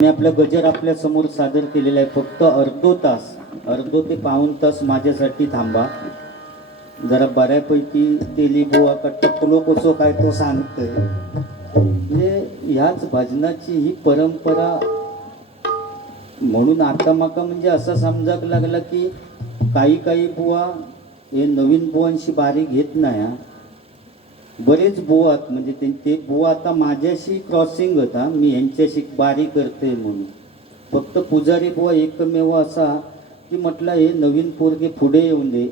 मी आपला गजर आपल्या समोर सादर केलेला आहे. फक्त अर्धो ते पाऊण तास माझ्यासाठी थांबा. जरा बऱ्यापैकी तेली बुवा का टकलो कसो काय तो सांगतोय. म्हणजे ह्याच भजनाची ही परंपरा म्हणून आता माका म्हणजे असं समजाक लागला की काही बुवा हे नवीन बुवांशी बारी घेत नाही. बरेच बुवात म्हणजे ते बुवा आता माझ्याशी क्रॉसिंग होता, मी यांच्याशी बारी करते म्हणून. फक्त पुजारी बुवा एकमेव असा की म्हटलं हे नवीन पोरगे पुढे येऊन दे,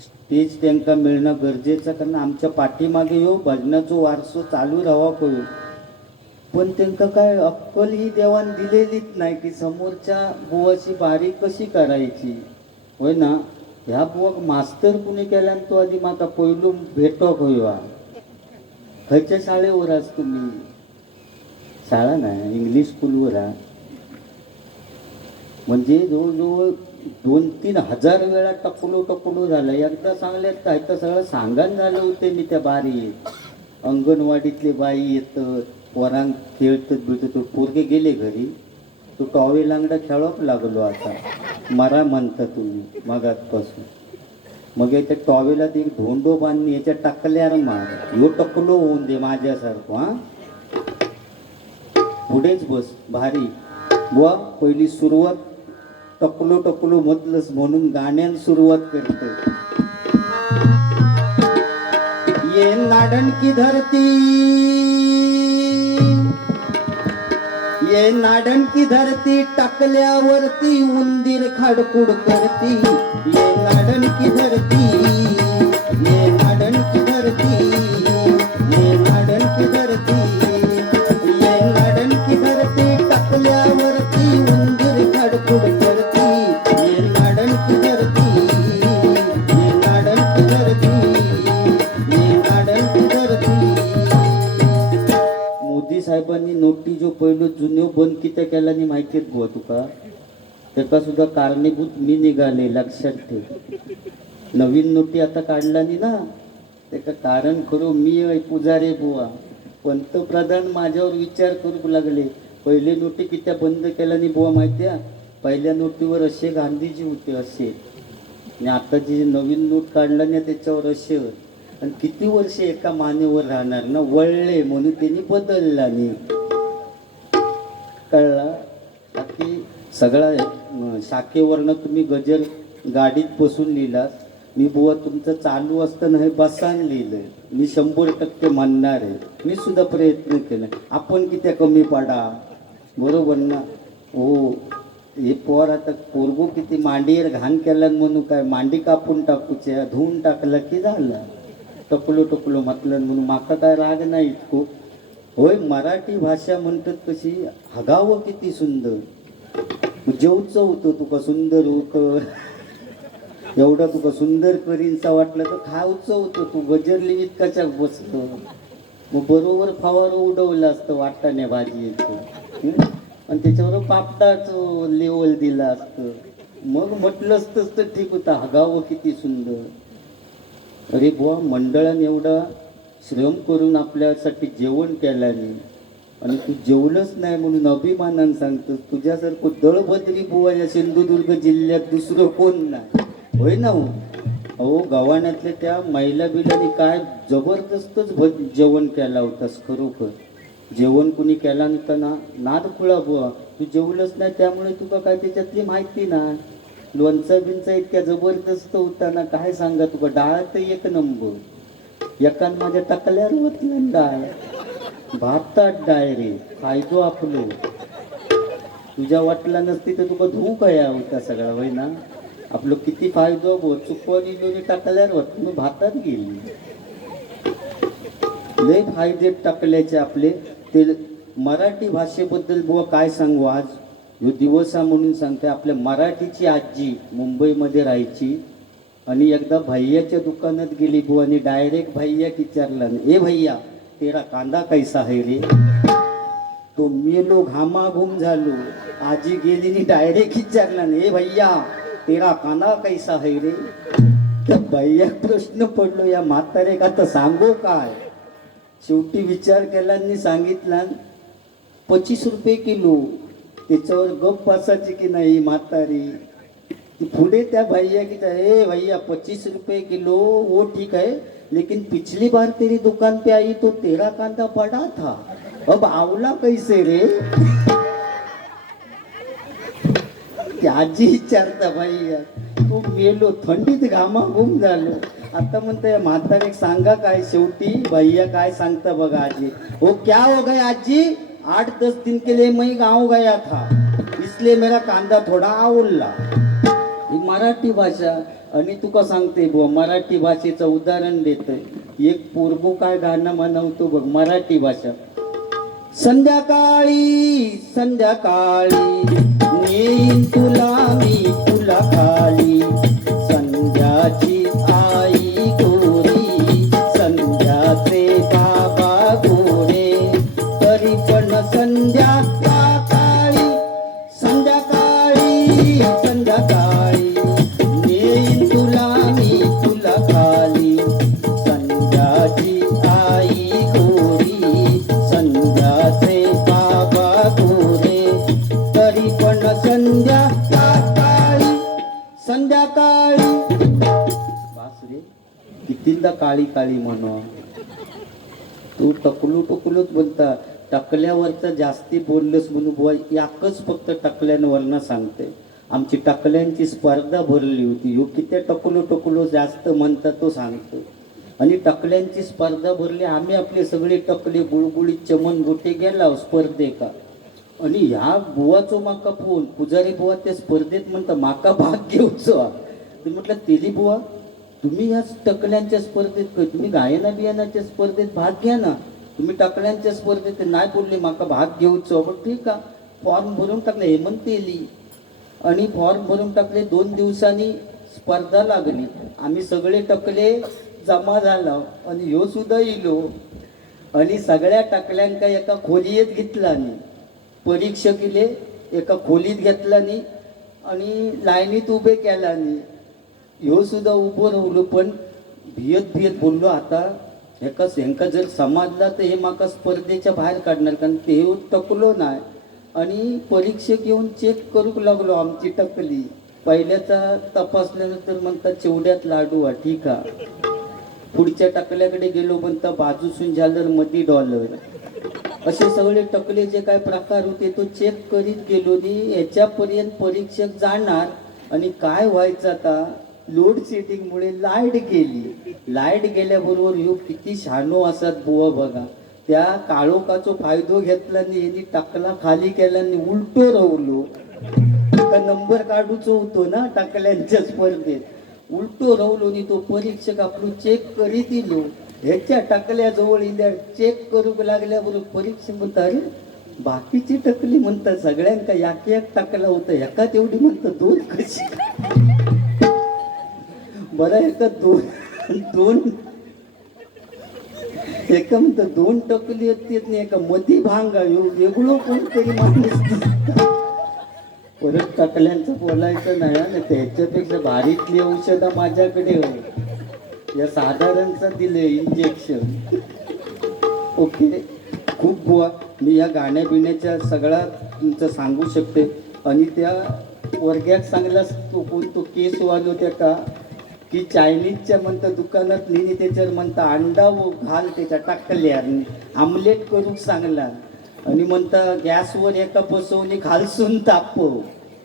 स्टेज त्यांना मिळणं गरजेचं, कारण आमच्या पाठीमागे येऊ भजनाचं वारसो चालू राहावा करू. पण त्यांना काय अक्कल ही देवान दिलेलीच नाही की समोरच्या बुवाची बारी कशी करायची. होय ना, ह्या बुवाक मास्तर कुणी केल्यान तो आधी माका पहिलो भेटोक होईवा. खयच्या शाळेवर आज तुम्ही? शाळा नाही, इंग्लिश स्कूलवर आहात. म्हणजे जवळजवळ 2-3 हजार वेळा टकलो झालं. एकदा सांगल्यात काय तर सगळं सांगान झालं होते मी त्या बारीत. अंगणवाडीतले बाई येतं, पोरांग खेळतात बिळत. पोरगे गेले घरी, तो टॉवे लांगडा खेळावं लागलो. आता मरा म्हणता तुम्ही मगातपासून. मग याच्या टॉवेला एक धोंडो बांधणी याच्या टाकल्यावर मार यो टकलो होऊन दे माझ्यासारखं. हा पुढेच बस भारी बुवा. पहिली सुरुवात टकलो म्हटलंच म्हणून गाण्यान सुरुवात करते. ये नाडन की धरती, ये नाडन की धरती, टाकल्यावरती उंदीर खाडकुड करती. ये नाडन की धरती, ये नाडन की धरती, ये नाडन की धरती, ये नाडन की धरती, टाकल्यावरती उंदीर खाडकुड करती. ये नाडन की धरती, ये नाडन की धरती, ये नाडन की धरती. मोदी साहेबांनी नोटी जो पहिलो जुन्यो बंद कित्या केला नी माहिती आहेत बुवा तुका? त्याचा सुद्धा कारणीभूत मी निघाले, लक्षात ठेव. नवीन नोटी आता काढला नी ना, त्याचं कारण खरं मी आहे पुजारी बुवा. पंतप्रधान माझ्यावर विचार करू लागले. पहिले नोटी कित्या बंद केला नी बुवा माहिती आहे? पहिल्या नोटीवर असे गांधीजी होते असे, आणि आता जी नवीन नोट काढला ना त्याच्यावर असे. आणि किती वर्ष एका मानेवर राहणार ना, वळले म्हणून त्यांनी बदलला नाही. कळला? बाकी सगळा शाखेवरनं तुम्ही गजर गाडीत बसून लिहिलात. मी बुवा तुमचं चालू असताना हे बसान लिहिलंय. मी 100% म्हणणार आहे. मी सुद्धा प्रयत्न केला. आपण किती कमी पडा, बरोबर ना? हो, हे पोर आता पोरगो किती मांडीवर घाण केला म्हणून काय मांडी कापून टाकूच्या, धुवून टाकला की झाला. टकलो म्हटलं म्हणून माका काय राग नाही इतको. होय, मराठी भाषा म्हणतात कशी हगावं किती सुंदर. जेवचं होतं तुका सुंदर होतं, एवढा तुका सुंदर करीनचा वाटलं तर खावचं होतं. तू गजर लिहित कशाक बसतो? मग बरोबर फवारं उडवलं असतं वाटाणे भाजी येतो, आणि त्याच्यावर पापडाचं लेवल दिलं असतं. मग म्हटलं असतंच तर ठीक होतं. हगावं किती सुंदर. अरे बुवा, मंडळाने एवढा श्रम करून आपल्यासाठी जेवण केल्याने आणि तू जेवलंच नाही म्हणून अभिमानानं सांगतोस. तुझ्यासारखं दळभद्री बुवा या सिंधुदुर्ग जिल्ह्यात दुसरं कोण नाही. होय ना? अहो, गव्हाण्यातल्या त्या महिला बिलांनी काय जबरदस्तच जेवण केला होतास. खरोखर जेवण कुणी केला नव्हता ना, नाद खुळा बुवा. तू जेवलंच नाही त्यामुळे तुका काय त्याच्यातली माहिती नाही. लोणचा बिंचा इतक्या जबरदस्त होता ना, काय सांगा तुका. डाळ तर एक नंबर. एकान माझ्या टाकल्यावर होती डाळ, भातात डायरेक्ट फायदो आपलो. तुझ्या वाटला नसती तर तुका धू कया होता सगळा. होय ना? आपलं किती फायदो बो. चुकवणी दोन्ही टाकल्यावर होत मग भातात गेली. लय फायदे टाकल्याचे आपले. ते मराठी भाषेबद्दल बुवा काय सांगू आज. ह्यो दिवसा म्हणून सांगते. आपल्या मराठीची आजी मुंबईमध्ये राहायची आणि एकदा भैयाच्या दुकानात गेली बुवा आणि डायरेक्ट भैया विचारला, ए भैया तेरा कांदा कैसा है रे. तो मेलो घामाघूम झालो. आजी गेली आणि डायरेक्ट विचारला, ए भैया तेरा कांदा कैसा है रे. त्या भैया प्रश्न पडलो, या म्हातारे का तर सांगो काय. शेवटी विचार केला आणि सांगितला 25 रुपये किलो. त्याच्यावर गप बसायची की नाही म्हातारी. ती पुढे त्या भैया की ए भैया 25 रुपये किलो वो ठीक है, लेकिन पिछली बार तेरी दुकान पे आई तो तेरा कांदा बड़ा था, अब आवला कैसे रे. ती आजी विचारता भैया, तू मेलो थंडीत घामाघूम झालो. आता म्हणते म्हातारे सांगा काय शेवटी. भैया काय सांगता बघा आजी. वो क्या हो गया आजी, 8-10 दिन के लिए मैं गाँव गया था, इसलिए मेरा कांदा थोडा आवडला. ही मराठी भाषा. आणि तुका सांगते बुवा मराठी भाषेचं उदाहरण देतोय. एक पोरगो काय गाणं म्हणवतो बघ मराठी भाषा. संध्याकाळी संध्याकाळी नेईन तुला मी तुला खाली, संध्याची आई गोरी संध्याचे बाबा गोरे, तरी पण संध्याकाळी संध्याकाळी संध्याकाळी नेईन तुला मी तुला खाली, संध्याची आई गोरी संध्याचे बाबा गोरे, तरी पण संध्याकाळी संध्याकाळी. बासरे कितींदा काळी काळी म्हणू. तू टकलू टकलूच बोलता. टकल्यावरचं जास्ती बोललंस म्हणून बुवा याकच फक्त टकल्यांवरनं सांगते. आमची टकल्यांची स्पर्धा भरली होती. ह्यो किती टकलो टकलो जास्त म्हणता तो सांगतो. आणि टकल्यांची स्पर्धा भरली. आम्ही आपले सगळे टकले गुळगुळीत चमन गोटे गेला स्पर्धेका. आणि ह्या बुवाचो माका फोन पुजारी बुवा त्या स्पर्धेत म्हणता माका भाग घेऊचो. ते म्हटलं तेली बुवा तुम्ही ह्या टकल्यांच्या स्पर्धेत तुम्ही गायना बियाणाच्या स्पर्धेत भाग घ्या ना. तुम्ही टकल्यांच्या स्पर्धेत नाही बोलले माका भाग घेऊचो. पण ठीक आहे फॉर्म भरून टाकले हेमंत येली. आणि फॉर्म भरून टाकले. 2 दिवसांनी स्पर्धा लागली. आम्ही सगळे टकले जमा झालो आणि ह्यो सुद्धा इलो. आणि सगळ्या टकल्यांका एका खोलीत घेतला नाही. परीक्षकीले एका खोलीत घेतला नाही आणि लाईनीत उभे केला नाही. ह्यो सुद्धा उभं राहिलो. पण भियत भियत बोललो आता ह्यांका जर समाजला तर हे माका स्पर्धेच्या बाहेर काढणार. कारण ते टकलो नाही. आणि परीक्षक येऊन चेक करूक लागलो आमची टकली. पहिल्याचा तपासल्यानंतर म्हणतात चिवड्यात लाडू हा ठीक आहे. पुढच्या टकल्याकडे गेलो म्हणता बाजूसून झालर मधी $. असे सगळे टकले जे काय प्रकार होते तो चेक करीत गेलो नी. याच्यापर्यंत परीक्षक जाणार. आणि काय व्हायचं आता लोड शेडिंगमुळे लाईट गेली. लाईट गेल्याबरोबर ह्यो किती शहाणो असतात बुवा बघा. त्या काळोखाचा फायदो घेतला आणि यांनी टाकला खाली केला आणि उलटो राहलो. नंबर काढूचो होतो ना टाकल्यांच्या स्पर्धेत. उलटो राहलो आणि तो परीक्षक आपलं चेक करीत इलो. ह्याच्या टाकल्या जवळ इल्या चेक करूक लागल्याबरोबर परीक्षक म्हणता अरे बाकीची टकली म्हणतात सगळ्यांका एक टाकला होता एका तेवढी म्हणतात 2 कशी बरं एका 2 एका म्हणतात 2 टकली येत नाही एका मधी भांगा वेगळं कोणतरी माणूस. परत टाकल्यांचं बोलायचं नाही ना. त्याच्यापेक्षा भारीतली औषधं माझ्याकडे या साधारणचं दिले इंजेक्शन. ओके खूप बुवा मी या गाण्या बिण्याच्या सगळा तुमचं सांगू शकते. आणि त्या वर्ग्यात सांगलास तो कोण तो केस वालो त्या का की चायनीजच्या म्हणता दुकानात नेहमी त्याच्यावर म्हणता अंडा व घाल त्याच्या टाकल्यार आमलेट करून सांगला. आणि म्हणता गॅसवर एका बसवून खालसून तापव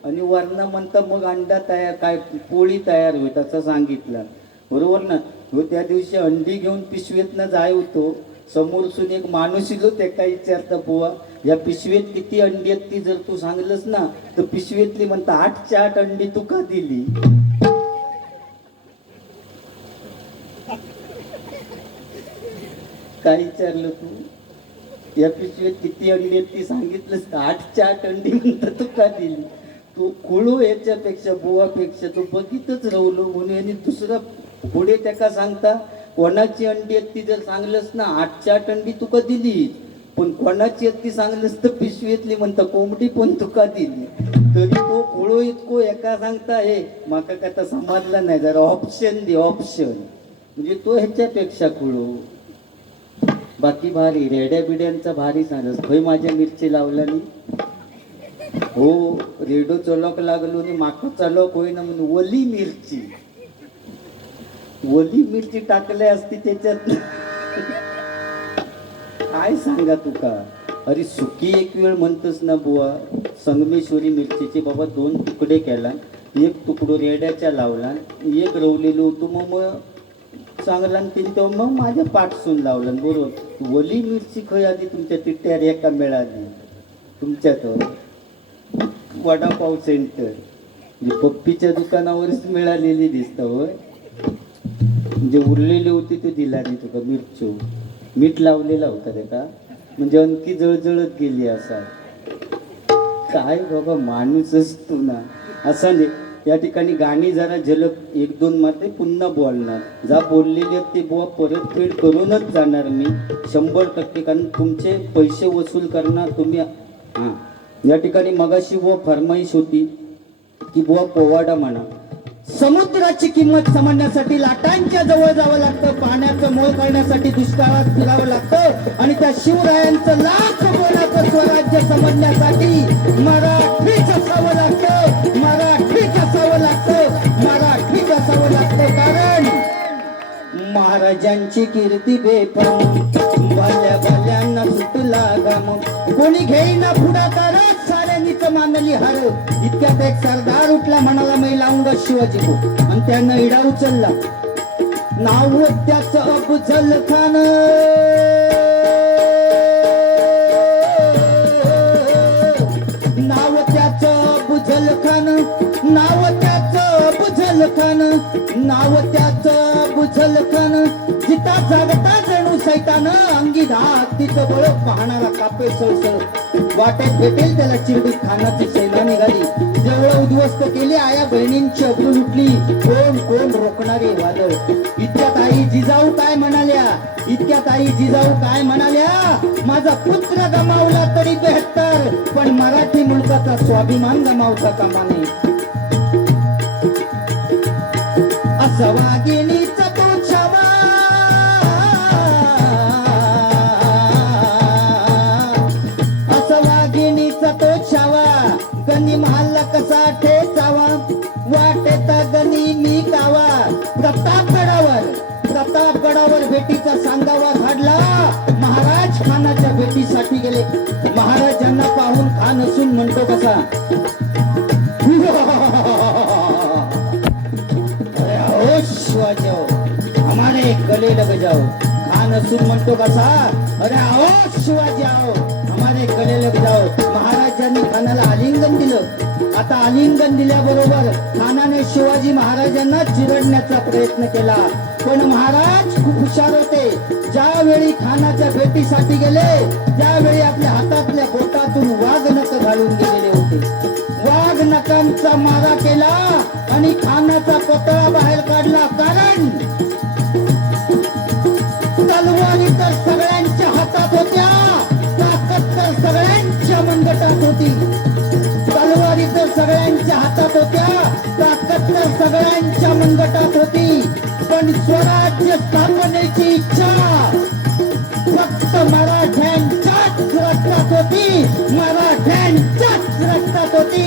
आणि वरना म्हणता मग अंडा तयार काय पोळी तयार होईल असं सांगितलं. बरोबर ना. हो त्या दिवशी अंडी घेऊन पिशवीतनं जाय होतो. समोरसून एक माणूस इलो ते काय विचारता बुवा या पिशवीत किती अंडी आहेत ती जर तू सांगलंस ना तर पिशवीतली म्हणता 8च्या 8 अंडी तू का दिली. काय विचारलं तू या पिशवीत किती अंडी आहेत ती सांगितलंस 8च्या 8 अंडी म्हणता तू का दिली. तो खुळो याच्यापेक्षा बुवापेक्षा तो बघितच राहलो म्हणून यांनी दुसरा पुढे त्याका सांगता कोणाची अंडी आहेत ती जर सांगलंस ना 8च्या 8 अंडी तुका दिली. पण कोणाची आहेत ती सांगलंस तर पिशवीतली म्हणता कोंबडी पण तुका दिली. तरी तो खुळो इतको एका सांगता हे माका काय समजला नाही जरा ऑप्शन दे ऑप्शन. म्हणजे तो ह्याच्यापेक्षा खुळो. बाकी भारी रेड्या बिड्यांचा भारी सांगस खय माझ्या मिरची लावला नाही हो रेडो चलोक लागलो आणि माका चलोक होईना म्हणून ओली मिरची टाकले असती त्याच्यात. काय सांगा तुका. अरे सुकी एक वेळ म्हणतस ना बुवा. संगमेश्वरी मिरचीचे बाबा 2 तुकडे केला, एक तुकडो रेड्याच्या लावला, एक रवलेलो होतो मग चांगला तेव्हा मग माझ्या पाठसून लावला. बरोबर ओली मिरची खय आधी तुमच्या तिट्या रेका मिळाली तुमच्यात वडापाव सेंटर म्हणजे पप्पीच्या दुकानावरच मिळालेली दिसतं होय. म्हणजे उरलेली होती ते दिला नाही तुका मिरचो. मीठ लावलेला होता रे का म्हणजे आणखी जळजळत गेली असा. काय बाबा माणूसच तू ना असा नाही. या ठिकाणी गाणी जरा झलक 1-2 मारते पुन्हा बोलणार. जा बोललेली आहेत ते बुवा परतफेड करूनच जाणार मी 100%. कारण तुमचे पैसे वसूल करणार तुम्ही. हां या ठिकाणी मगाशी बुवा फरमाईश होती की बुवा पोवाडा म्हणा. समुद्राची किंमत समजण्यासाठी लाटांच्या जवळ जावं लागतं, पाण्याचं मोल करण्यासाठी दुष्काळात फिरावं लागतं आणि त्या शिवरायांचं लाख बोलाचं स्वराज्य समजण्यासाठी मराठीच असावं लागतं, मराठीच असावं लागतं, मराठीच असावं लागतं. कारण महाराजांची कीर्ती बेफाम, भल्या भल्यांना सुटला गाम, कोणी घेईना पुढाकार साऱ्यांनीच मानली हार. इतक्यात एक सरदार उठला म्हणाला मी लावूंगा शिवाजी को आणि त्यानं इडा उचलला. नाव त्याचं अफजल खान, नाव त्याचं अफजल खान, नाव त्याचं अफजल खान, नाव त्याचं अफजल खान. जिता जागता जणू सैतान, अंगी धाक तिचं बळ पाहणारा कापे सळसळ. वाटेत भेटेल त्याला चिरडीत खानाची सेना निघाली. जवळ उद्ध्वस्त केली आया बहिणींची अब्रू लुटली. कोण कोण रोखणारे वादळ. इतक्यात आई जिजाऊ काय म्हणाल्या, इतक्यात आई जिजाऊ काय म्हणाल्या. माझा पुत्र गमावला तरी 72 पण मराठी मुलकाचा स्वाभिमान गमावता कामा नये. असं वाघिणीचा तो छावा, असं वाघिणीचा तो छावा, गणी महाल कसा ठेचावा, वाटेत गणी मी कावा. प्रतापगडावर भेटीचा सांगावा धाडला. महाराज खानाच्या भेटीसाठी गेले. महाराजांना पाहून खान असून म्हणतो कसा, हमारे गले लग जाओ. खान असून म्हणतो कसा, अरे आओ शिवाजी आओ हमारे गले लग जाओ. महाराजांनी खानाला आलिंगन दिलं. आता आलिंगन दिल्याबरोबर खानाने शिवाजी महाराजांना चिरडण्याचा प्रयत्न केला. पण महाराज खूप हुशार होते. ज्यावेळी खानाच्या भेटीसाठी गेले त्यावेळी आपल्या हातातल्या बोटातून वाघनख घालून गेलेले होते. वाघ नखांचा मारा केला आणि खानाचा पुतळा बाहेर काढला. कारण तलवारी तर सगळ्यांच्या हातात होत्या, ताकद तर सगळ्यांच्या मनगटात होती. तलवारी तर सगळ्यांच्या हातात होत्या, ताकद तर सगळ्यांच्या मनगटात होती. पण स्वराज्य स्थापनेची इच्छा फक्त मराठ्यांच्याच रक्तात होती, मराठ्यांच्याच रक्तात होती,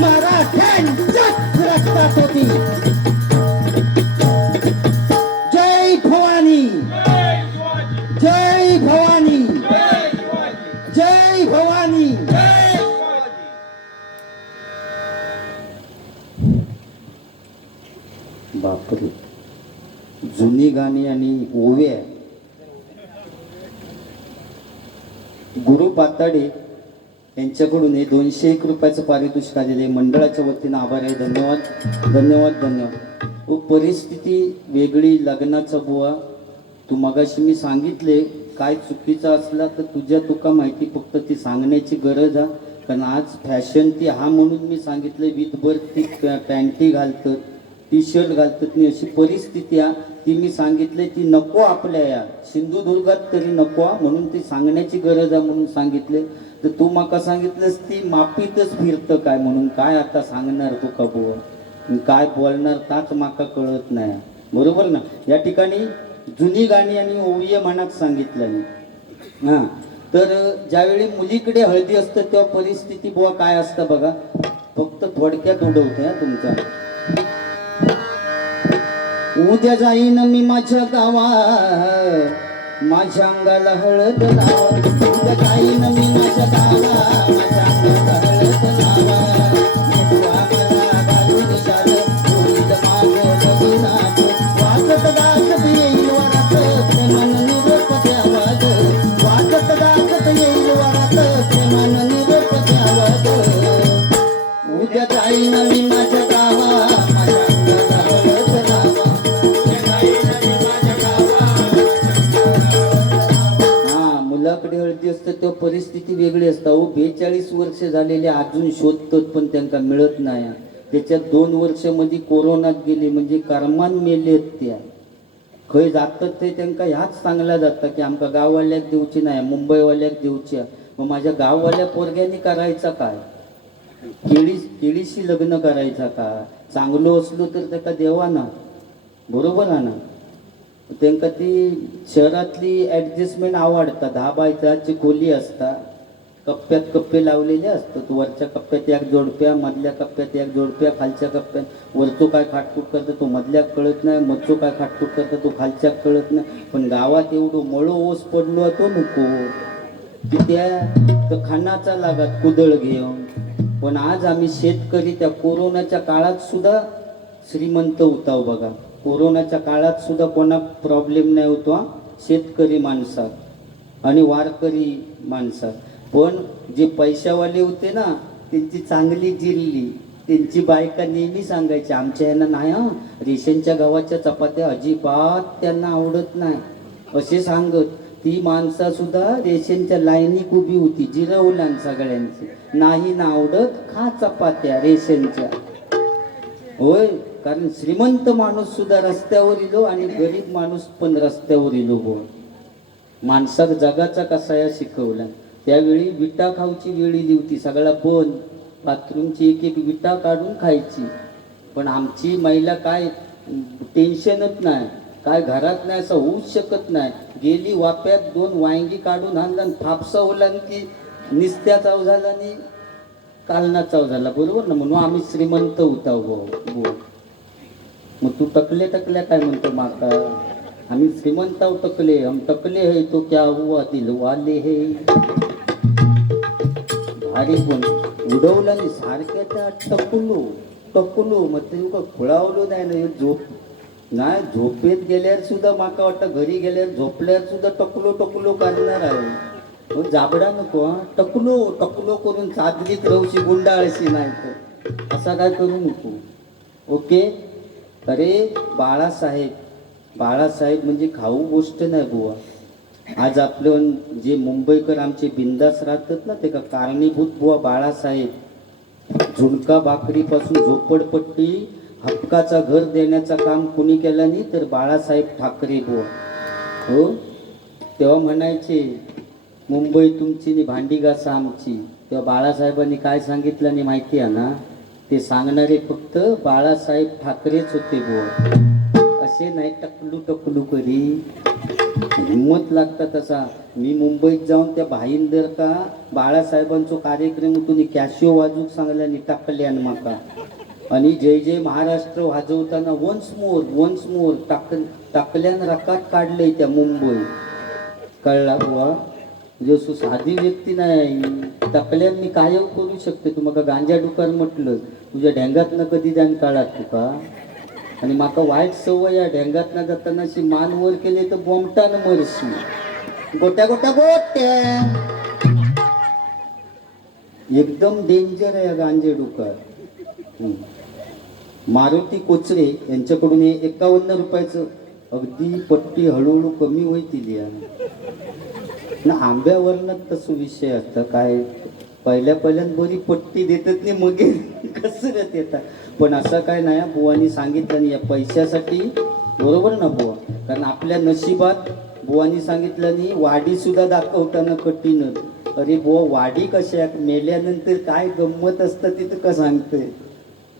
मराठ्यांच्याच रक्तात होती. जय भवानी, जय भवानी, जय भवानी. बापरे, जुनी गाणी आणि ओव्या. गुरु पाताडे यांच्याकडून हे 201 रुपयाचं पारितोषिक आलेले मंडळाच्या वतीनं आभार आहे. धन्यवाद धन्यवाद धन्यवाद. परिस्थिती वेगळी लग्नाचा बुवा. तू मगाशी मी सांगितले काय चुकीचं असला तर तुझ्या तुका माहिती, फक्त ती सांगण्याची गरज आहे. कारण आज फॅशन ती हा म्हणून मी सांगितलं. विधभर ती पॅन्टी घालतं, टी शर्ट घालतात नाही अशी परिस्थिती आहे. ती मी सांगितले ती नको आपल्या या सिंधुदुर्गात तरी नको म्हणून ती सांगण्याची गरज आहे म्हणून सांगितले. तर तू माका सांगितलंस ती मापीतच फिरतं काय म्हणून. काय आता सांगणार तू का बुवा, काय बोलणार ताच माका कळत नाही. बरोबर ना. या ठिकाणी जुनी गाणी आणि ओव्य मनात सांगितलं. हां तर ज्यावेळी मुलीकडे हळदी असतं तेव्हा परिस्थिती बुवा काय असतं बघा, फक्त थोडक्यात उडवते हा तुमचा. उद्या जाईन मी माझ्या गावा, माझ्या अंगाला हळद लावा. उद्या जाईन मी माझ्या गावा, माझ्या अंगाला हळद लावा. नेसवा मला घालून शाल, होईल माझं लग्नाचं. वाजत गाजत येईल वरात, प्रेमानं निरोप द्यावा ग. वाजत गाजत येईल वरात, प्रेमानं निरोप द्यावा ग. उद्या जाईन मी माझ्या गावा, माझ्या अंगाला हळद लावा. मुलाकडे हळदी असतं तेव्हा परिस्थिती वेगळी असता हो. 42 वर्ष झालेले अजून शोधतात पण त्यांना मिळत नाही. त्याच्यात 2 वर्ष मध्ये कोरोनात गेले म्हणजे कर्मान मेलेत त्या. खंय जातात ते त्यांना ह्याच चांगला जातात की आमका गाववाल्याक देऊची नाही, मुंबईवाल्याक देऊच्या. मग माझ्या गाववाल्या पोरग्यांनी करायचा काय? केळीशी लग्न करायचा का? चांगलो असलो तर त्याका देवा ना, बरोबर आहे ना. त्यांना ती शहरातली ॲडजस्टमेंट आवडतात. 10 बाय 10ची खोली असता, कप्प्यात कप्पे लावलेले असतात. वरच्या कप्प्यात एक जोडप्या, मधल्या कप्प्यात एक जोडप्या, खालच्या कप्प्यात. वरचो काय खाटकूट करतो तो मधल्याक कळत नाही, मधचो काय खाटकूट करतो तो खालच्याक कळत नाही. पण गावात एवढं मळो ओस पडलो तो नको की त्या तर खानाचा लागत कुदळ घेऊन. पण आज आम्ही शेतकरी त्या कोरोनाच्या काळात सुद्धा श्रीमंत होताव बघा. कोरोनाच्या काळात सुद्धा कोणा प्रॉब्लेम नाही होतो शेतकरी माणसात आणि वारकरी माणसात. पण जे पैशावाले होते ना त्यांची चांगली जिरली. त्यांची बायका नेहमी सांगायची आमच्या यांना नाही हा रेशनच्या गव्हाच्या चपात्या अजिबात त्यांना आवडत नाही असे सांगत. ती माणसा सुद्धा रेशनच्या लाईनीक उभी होती, जिरवल्यान सगळ्यांची. नाही ना आवडत, खा चपात्या रेशनच्या. होय, कारण श्रीमंत माणूस सुद्धा रस्त्यावर इलो आणि गरीब माणूस पण रस्त्यावर इलो. बोल माणसाक जगाचा कसा या शिकवला. त्यावेळी विटा खाऊची वेळ इली होती, सगळा बंद. बाथरूमची एक एक विटा काढून खायची. पण आमची महिला काय टेन्शनच नाही, काय घरात नाही असं होऊच शकत नाही. गेली वाप्यात 2 वांगी काढून आणला, थापसा ओला की निस्त्या चाव झाला आणि कालना चाव झाला. बरोबर ना, म्हणून आम्ही श्रीमंत होता. हो मग तू टकले टकल्या काय म्हणतो माका? आम्ही श्रीमंत आहो टकले. हम टकले है तो क्या हुआ दिल वाले है. भारी पण उडवला आणि सारख्या त्या टकलो टकलो मग ते खुळावलो नाही ना. झोप नाही, झोपेत गेल्यावर सुद्धा माका वाटतं घरी गेल्यावर झोपल्यावर सुद्धा टकलो टकलो करणार आहे. जाबडा नको हा, टकलो टकलो करून चादरीत राहूशी गुंडाळशी नाही तर असा काय करू नको. ओके. अरे बाळासाहेब म्हणजे खाऊ गोष्ट नाही बुवा. आज आपलं जे मुंबईकर आमचे बिंदास राहतात ना ते का कारणीभूत बुवा बाळासाहेब. झुणका भाकरीपासून झोपडपट्टी हक्काचा घर देण्याचं काम कुणी केलं नाही तर बाळासाहेब ठाकरे बुवा. हो, तेव्हा म्हणायचे मुंबई तुमची नि भांडी घासा आमची. तेव्हा बाळासाहेबांनी काय सांगितलं नाही माहिती आहे ना, ते सांगणारे फक्त बाळासाहेब ठाकरेच होते बुवा. असे नाही टकलू टकलू करी. हिंमत लागतात तसा. मी मुंबईत जाऊन त्या भाईंदर का बाळासाहेबांचा कार्यक्रम तुम्ही कॅशिओ वाजूक सांगल्याने टाकल्यान माका. आणि जय जय महाराष्ट्र वाजवताना वन्स मोर टाकल्यान रकात काढलंय त्या मुंबई. कळला बुवा. जसं साधी व्यक्ती नाही. टाकल्यान मी काय करू शकते. तू मका गांजा दुकान म्हटलं तुझ्या ढेंगातनं कधी जाण काढात तुका. आणि माका वाईट सवय या ढेंगातनं जाताना अशी मान वर केली तर बोमटान मरशी. गोट्या एकदम डेंजर आहे गांजे डुकर. मारुती कोचरे यांच्याकडून 51 रुपयाचं अगदी पट्टी हळूहळू कमी होईल ना. आंब्यावरनं तसं विषय असतं काय. पहिल्यान बरी पट्टी देतात नाही मग कसं येतात. पण असं काय नाही बुवानी सांगितलं नाही या पैशासाठी. बरोबर ना बुवा. कारण आपल्या नशिबात बुवानी सांगितलं नाही वाडी सुद्धा दाखवताना कठीण. अरे बुवा वाडी कशा मेल्यानंतर काय गंमत असतं तिथं का सांगतंय.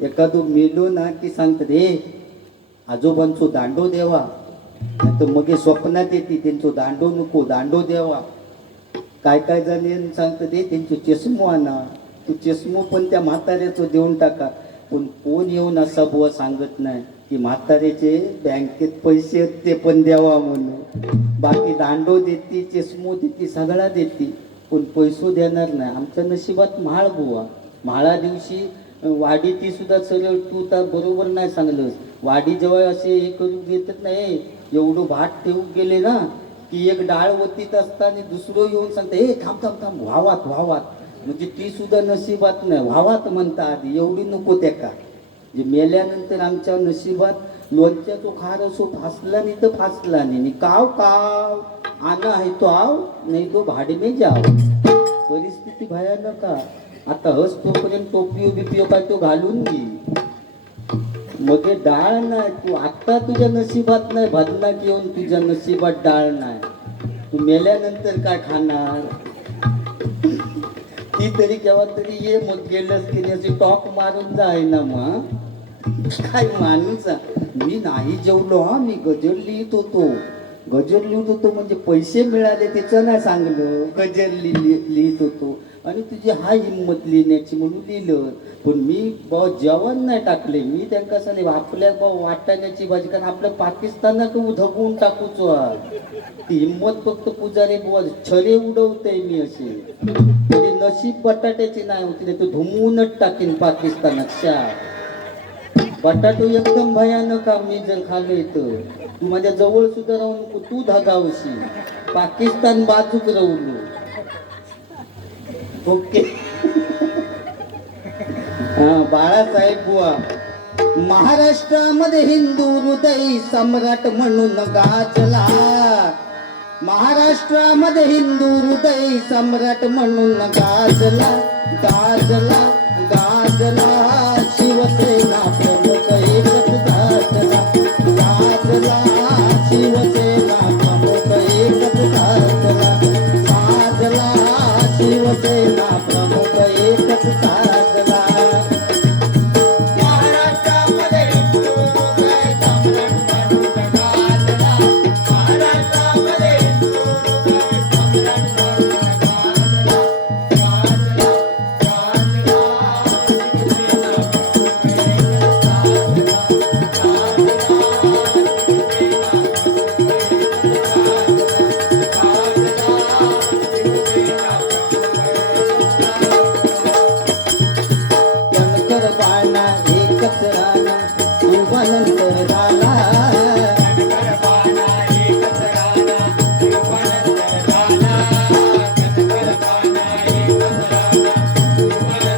एखादं मेलो ना की सांगतात हे आजोबांचो दांडो देवा. नाही तर मग स्वप्नात येते त्यांचो दांडो नको दांडो देवा. काय काय जण सांगतं ते त्यांचे चष्मो आणा, तो चष्मो पण त्या म्हाताऱ्याचं देऊन टाका. पण कोण येऊन असा बुवा सांगत नाही की म्हाताऱ्याचे बँकेत पैसे आहेत ते पण द्यावा म्हणून. बाकी दांडो देते, चष्मो देते, सगळा देते, पण पैसो देणार नाही. आमच्या नशिबात म्हाळ बुवा. म्हाळा दिवशी वाडी ती सुद्धा सरळ तू तर बरोबर नाही सांगलंस. वाडी जेव्हा असे हे करून घेतात नाही, एवढं भात ठेवून गेले ना की एक डाळ वतीत असताना दुसरं येऊन सांगते हे थांब थांब थांब व्हावात व्हावात. म्हणजे ती सुद्धा नशिबात नाही, व्हावात म्हणता आधी, एवढी नको त्या का. जे मेल्यानंतर आमच्या नशिबात लोणच्याचो खार असो फासला नाही तर फासला नाही, काव काव आना आहे तो आव नाही तो भाडे में जाव. परिस्थिती भयानक आहे. आता हस तोपर्यंत टोपियो बिपियो काय तो घालून घे. मग हे डाळ नाही, तू आत्ता तुझ्या नशिबात नाही, बदनात येऊन तुझ्या नशिबात डाळ नाही, तू मेल्यानंतर काय खाणार. ती तरी केव्हा तरी ये, मग गेलंच की त्याची टॉक मारून जाय ना. मग काय माणूस. मी नाही जेवलो हा, मी गजर लिहित होतो. गजर लिहित होतो म्हणजे पैसे मिळाले त्याचं नाही सांगलं, गजर लिहित होतो. आणि तुझी हा हिंमत लिहिण्याची म्हणून लिहिलं. पण मी बा जेवण नाही टाकले. मी त्यांना सांगले आपल्या बा वाटाण्याची भाजी, कारण आपल्या पाकिस्तानात धगवून टाकूच. ती हिंमत फक्त पुजारी बुवा छरे उडवते मी असे. तरी नशीब बटाट्याची नाही होती, नाही तो धुमवूनच टाकेन पाकिस्तानात. बटाटो एकदम भयानक. मी जर खाल्लं इथं, तू माझ्या जवळ सुद्धा राहू नको, तू धागावशी. पाकिस्तान बाजूक राहू. ओके. बाळासाहेब बुवा, महाराष्ट्रामध्ये हिंदू हृदय सम्राट म्हणून गाजला. महाराष्ट्रामध्ये हिंदू हृदय सम्राट म्हणून गाजला गाजला गाजला. शिवसेना प्रमुख एकच गाजला गाजला. शिवसेना प्रमुख एकच गाजला गाजला. शिवसेना प्रमुख एकच गाजला. महाराष्ट्रामध्ये हिंदू हृदय सम्राट म्हणून गाजला. महाराष्ट्रामध्ये हिंदू हृदय सम्राट म्हणून गाजला गाजला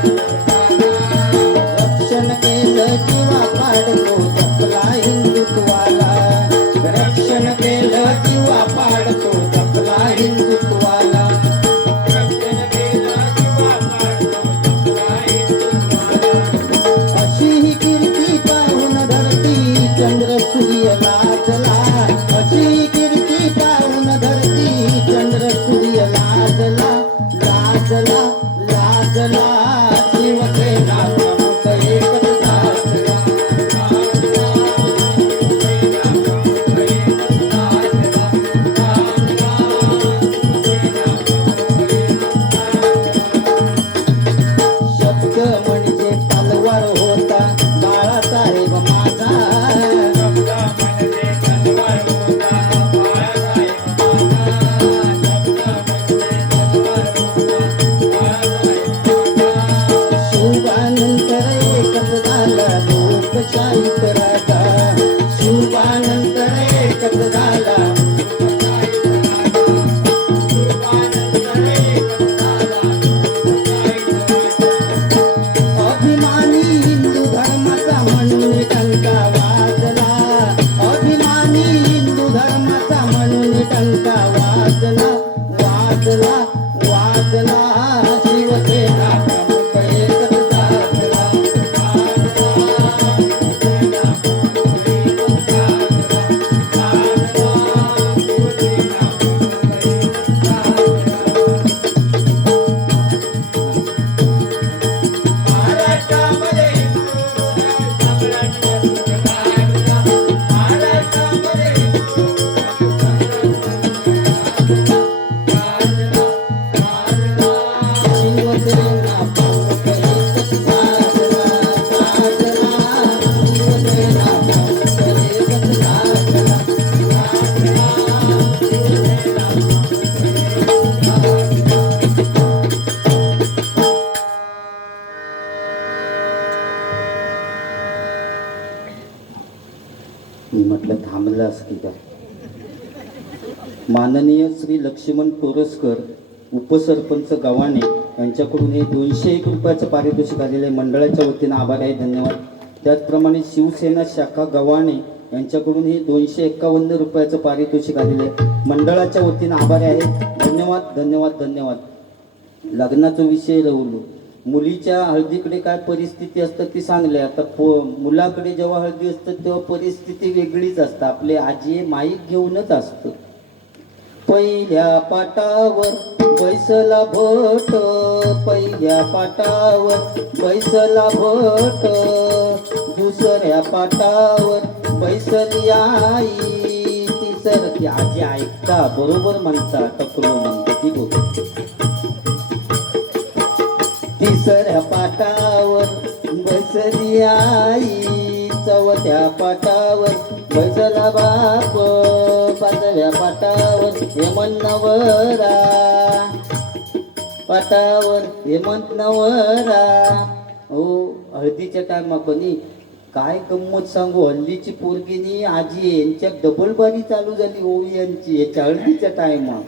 मी म्हटलं थांबलास की काय. माननीय श्री लक्ष्मण तोरसकर उपसरपंच गव्हाणे यांच्याकडून हे 201 रुपयाचं पारितोषिक आलेलं आहे. मंडळाच्या वतीनं आभार आहे, धन्यवाद. त्याचप्रमाणे शिवसेना शाखा गव्हाणे यांच्याकडून हे 251 रुपयाचं पारितोषिक आलेलं आहे. मंडळाच्या वतीनं आभार आहे, धन्यवाद धन्यवाद धन्यवाद. लग्नाचा विषय रवलो. मुलीच्या हळदीकडे काय परिस्थिती असतं ती सांगले. आता मुलाकडे जेव्हा हळदी असतं तेव्हा परिस्थिती वेगळीच असतं. आपले आजी माईक घेऊनच असतं. पहिल्या पाटावर बैसला भट, पहिल्या पाटावर बैसला भट, दुसऱ्या पाटावर बैसली आई, तिसरी आजी ऐकता बरोबर म्हणता टकलो म्हणते ती बोल. तिसऱ्या पाटावर बैसली आई, चौथ्या पाटावर बैसला बाप, पाचव्या पाटावर हेमंत नवरा, पाटावर हेमंत नवरा. हो हळदीच्या टायमा कोणी काय गंमत सांगू. हल्लीची पोरगिनी आजी यांच्या डबल बारी चालू झाली ओवी यांची याच्या हळदीच्या टायमा.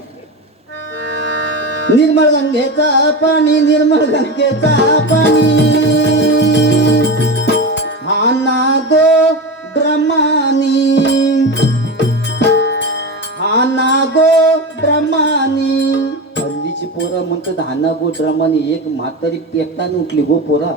निर्मळ गंगेचा पाणी, निर्मळ गंगेचा पाणी, हा ना गो ब्रह्मानी, हा ना गो ब्रह्मानी. हल्लीची पोरा म्हणतात हा ना गो ड्रमानी. एक म्हातारी पेटाने उठली गो पोरा,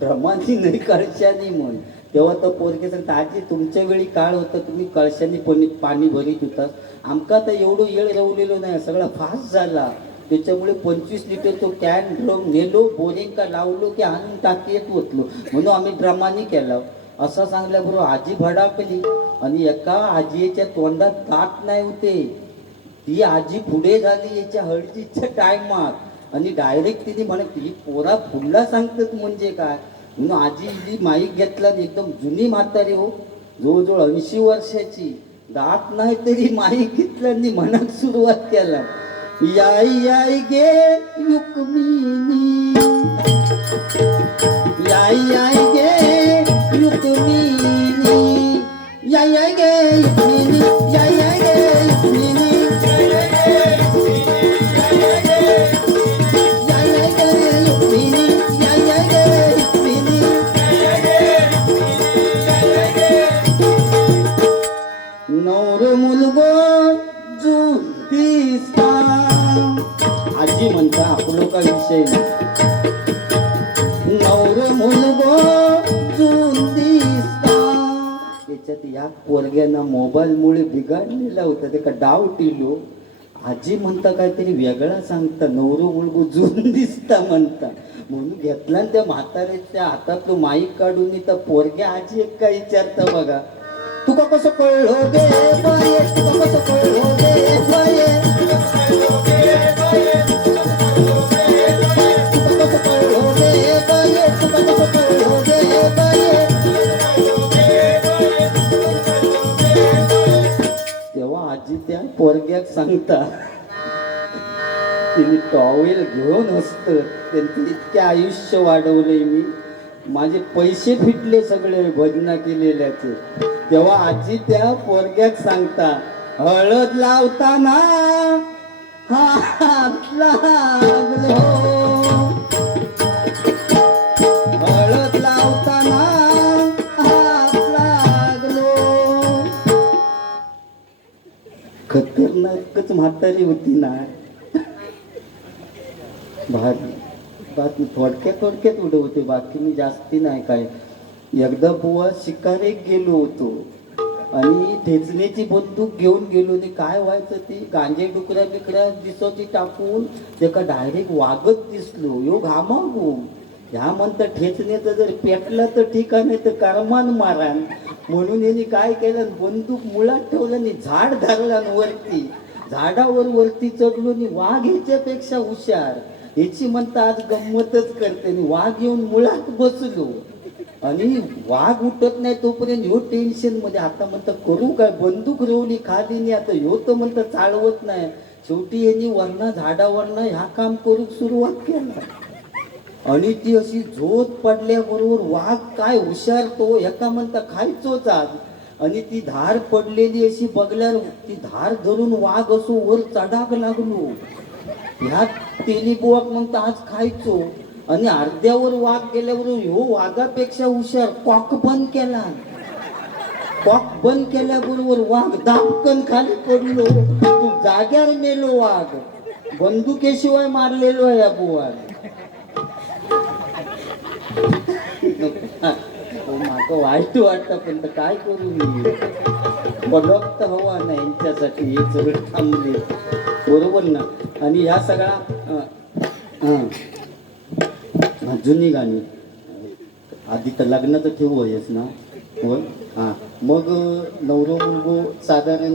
ड्रमानी नाही कळशानी म्हण. तेव्हा तर पोरगे सांगता आजी तुमच्या वेळी काळ होता तुम्ही कळशानी पाणी भरीत होता. आमका तर एवढं येळ रवलेलो नाही, सगळा फास्ट झाला. त्याच्यामुळे 25 लिटर तो कॅन ड्रम नेलो, बोरिंग का लावलो की आणून टाकीत ओतलो, म्हणून आम्ही ड्रमानी केला. असं सांगल्याबरोबर आजी भडाकली आणि एका आजीच्या तोंडात दात नाही होते. ती आजी पुढे झाली याच्या हळदीच्या टायमात आणि डायरेक्ट तिने म्हणत ही पोरा फुलला सांगतात म्हणजे काय म्हणून आजी माईक घेतला. एकदम जुनी म्हातारी हो, जवळजवळ 80 वर्षाची, दात नाही तरी माईक घेतला आणि म्हणत सुरुवात केला. याय याय गे युकमिनी, याय याय गे युकमिनी, याय याय गे युकमिनी, याय याय गे युकमिनी, याय याय गे युकमिनी, याय याय गे युकमिनी. नवर मुलगो जुतीस्ता आजी म्हणता आपलो का विषय नवर मुलगो जून दिसता. त्याच्यात या पोरग्याना मोबाईलमुळे बिघडलेला होता, ते का डाव टिलो. आजी म्हणता काहीतरी वेगळा सांगता, नवर मुलगो जून दिसता म्हणता. म्हणून घेतला त्या म्हाताऱ्याच्या हातातलो माईक काढून त्या पोरग्या आजी एक काय विचारता बघा. तुका कसं कळलं गे बाये, तुका कसं कळलं गे बाये, तेव्हा आजी त्या पोरग्याक सांगता तिने टॉवेल घेऊन असत. त्यांचं इतके आयुष्य वाढवले मी, माझे पैसे फिटले सगळे भजना केलेल्याचे. तेव्हा आजी त्या पोरग्याक सांगता हळद लावताना हात लागलो, हळद लावताना हात लागलो. खतरनाकच म्हातारी होती ना. भारी थोडक्यात उडवते, बाकी मी जास्ती नाही काय. एकदा बुवा शिकारेक गेलो होतो आणि ठेचण्याची बंदूक घेऊन गेलो आणि काय व्हायचं ती गांजे डुकऱ्या बिकऱ्या दिसोची टाकून त्याका डायरेक्ट वागत दिसलो. यो घामागू ह्या म्हणतं ठेचण्याचं जर पेटलं तर ठीक आहे, नाही तर करमान मारान. म्हणून यांनी काय केलं, बंदूक मुळात ठेवलं आणि झाड धरला वरती, झाडावर वरती चढलो आणि वाघ ह्याच्यापेक्षा हुशार. ह्याची म्हणता आज गंमतच करते. वाघ येऊन मुळात बसलो आणि वाघ उठत नाही तोपर्यंत ह्यो टेन्शन मध्ये. आता म्हणतं करू काय, बंदूक रोवली खाली, आता ह्यो तर म्हणतं चालवत नाही. शेवटी यांनी वरना झाडावरनं ह्या काम करू सुरुवात केला आणि ती अशी झोत पडल्याबरोबर वाघ काय हुशार तो, एका म्हणता खायचोच आज. आणि ती धार पडलेली अशी बघल्यावर ती धार धरून वाघ असो वर चढाक लागलो. ह्या तेली बुवाक मग आज खायचो. आणि अर्ध्यावर वाघ गेल्यावर ह्यो वाघापेक्षा हुशार कॉक बंद केला. कॉक बंद केल्याबरोबर वाघ दापकन खाली पडलो. तू जाग्यावर मेलो वाघ. बंदुकेशिवाय मारलेलो आहे या बुवा. माझं वाईट वाटतं पण काय करू मी. बघत तर हवा ना यांच्यासाठी हे सगळं थांबले बरोबर ना. आणि ह्या सगळा जुनी गाणी आधी तर लग्नाचं ठेवू आहेस ना होय. हां मग नवरो मुलगो साधारण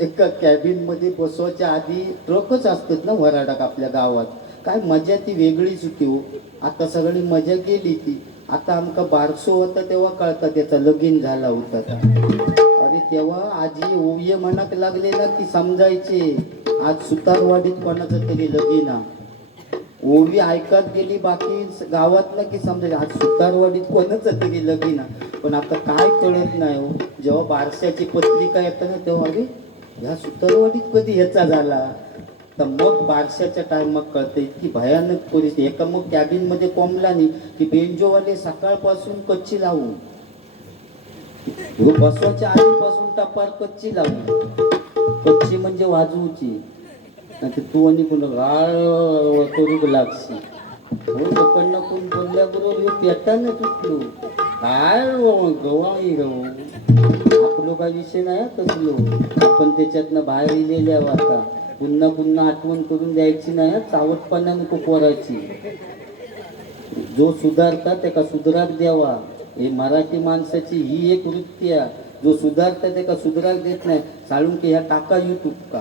एका कॅबिनमध्ये बसवायच्या आधी ट्रकच असतात ना वराडाक आपल्या गावात. काय मजा ती वेगळीच होती हो. आता सगळी मजा गेली ती. आता आमका बारसो होता तेव्हा कळता त्याचा लगीन झाला होता. अरे तेव्हा आजी ओव्य मनाक लागले ना की समजायचे आज सुतारवाडीत कोणाचं तरी लगीन. ओवी ऐकत गेली बाकी गावातला की समजायचे आज सुतारवाडीत कोणाचं तरी लगीन. पण आता काय कळत नाही हो. जेव्हा बारशाची पत्रिका येतं ना तेव्हा अरे ह्या सुतारवाडीत कधी ह्याचा झाला. तर मग बारशाच्या टायमात कळतं इतकी भयानक परिस्थिती. एका मग कॅबिनमध्ये कोंबला नाही की बेंजोवाले सकाळपासून कच्ची लावून बसवायच्या आधीपासून टपार कच्ची लावून. कच्ची म्हणजे वाजवूची. तू आणि कोण गाळ करू लागशी हो. तिकडनं कोण बोलल्याबरोबर पेटानं चुकलो काय गवाळी गव. आपलो काय विषय नाही कसलो. आपण त्याच्यातनं बाहेर इलेल्या आता पुन्हा पुन्हा आठवण करून द्यायची नाही. चावटपणा नको पोराची. जो सुधारता त्याका सुधाराक द्यावा. हे मराठी माणसाची ही एक वृत्ती आहे. जो सुधारता त्याका सुधाराक देत नाही. साळून की ह्या टाका युट्यूब का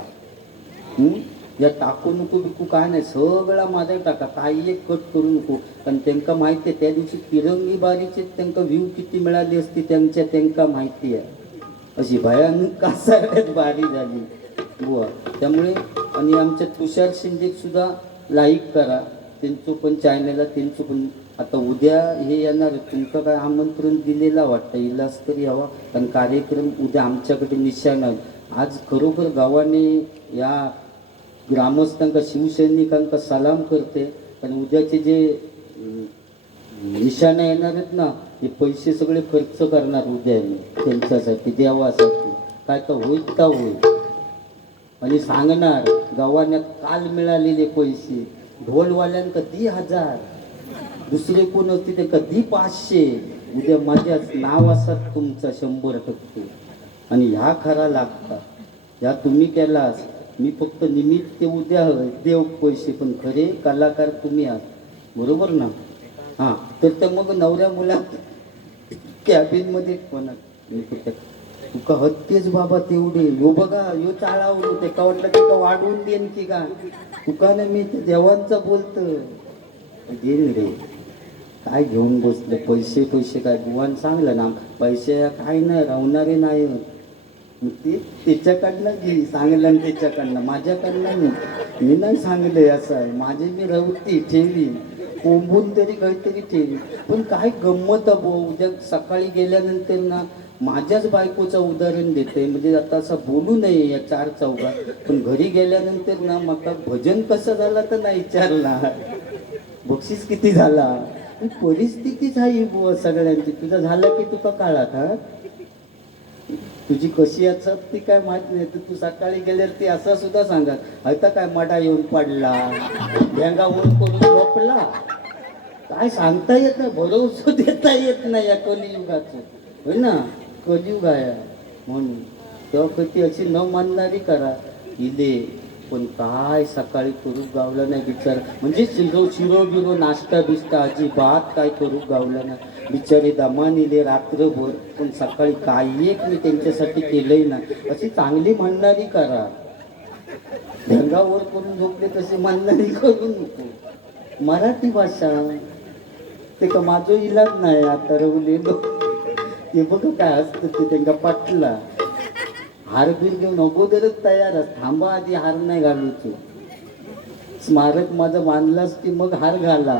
या टाकू नको बिकू काय नाही. सगळा माझा टाका काही एक कट करू नको. कारण त्यांना माहिती आहे त्या दिवशी तिरंगी बारीचे त्यांना व्ह्यू किती मिळाली असती त्यांना माहिती आहे. अशी भयानक कासाऱ्यात बारी झाली बुवा. त्यामुळे आणि आमच्या तुषार शिंदे सुद्धा लाईक करा त्यांचं पण चॅनलला. त्यांचं पण आता उद्या हे येणार. तुमचं काय आमंत्रण दिलेला वाटतं इलास तरी यावा. कारण कार्यक्रम उद्या आमच्याकडे निशाणा. आज खरोखर गावाने या ग्रामस्थांका शिवसैनिकांका सलाम करते. कारण उद्याचे जे निशाणा येणार आहेत ना ते पैसे सगळे खर्च करणार उद्या त्यांच्यासाठी देवासाठी. काय तर होईल का होईल. आणि सांगणार गावाने काल मिळालेले पैसे ढोलवाल्यांका 1000 दुसरे कोण असते ते कधी 500. उद्या माझ्याच नाव असतात तुमचं 100%. आणि ह्या खरा लागतात. ह्या तुम्ही केलास. मी फक्त निमित्त उद्या देव पैसे पण खरे कलाकार तुम्ही आहात बरोबर ना. हां तर मग नवऱ्या मुला कॅबिनमध्ये कोणा तुका हत्तेच बाबा तेवढे यो बघा यो चाळावलो ते का वाटलं ते का वाढवून देईन की का. तुका ना मी ते देवांचा बोलतो देईन रे. काय घेऊन बसले पैसे पैसे काय बुवान सांगलं ना पैसे काय नाही राहणारे नाही. ते त्याच्याकडनं घे सांगलं त्याच्याकडनं माझ्याकडनं मी नाही सांगले असं आहे. माझे मी रवती ठेवली कोंबून तरी काहीतरी ठेवली. पण काय गंमत उद्या सकाळी गेल्यानंतर ना माझ्याच बायकोचं उदाहरण देते. म्हणजे आता असं बोलू नये या 4 चौघात. पण घरी गेल्यानंतर ना मका भजन कसं झाला तर नाही विचारला. बक्षीस किती झाला. परिस्थितीच आहे बुवा सगळ्यांची. तुझं झालं की तुका काळात हा तुझी कशी असत ती काय माहित नाही. तर तू सकाळी गेल्यावर ती असं सुद्धा सांगत आता काय मडा येऊन पडला भेंगा ऊन करून झोपला. काय सांगता येत नाही. भरोसा देता येत नाही या कलियुगाचं होय ना. कलियुग आहे म्हणून तेव्हा कधी अशी न मानणारी करा इले. पण काय सकाळी करू गावला नाही बिचार. म्हणजे शिरो बिरो नाश्ता बिष्टा अजिबात काय करू गावला नाही. बिचारे दमानिले रात्रभर. पण सकाळी काही एक मी त्यांच्यासाठी केलंय ना अशी चांगली म्हणणारी करा. ढंगावर करून झोपले तसे म्हणणारी करू नको. मराठी भाषा ते का माझं इलाज नाही आता रवलेलो. ते बघ काय असतं ते त्यांना पटला. हार बीर घेऊन अगोदरच तयारच. थांबा आधी हार नाही घालूच. स्मारक माझं बांधलास की मग हार घाला.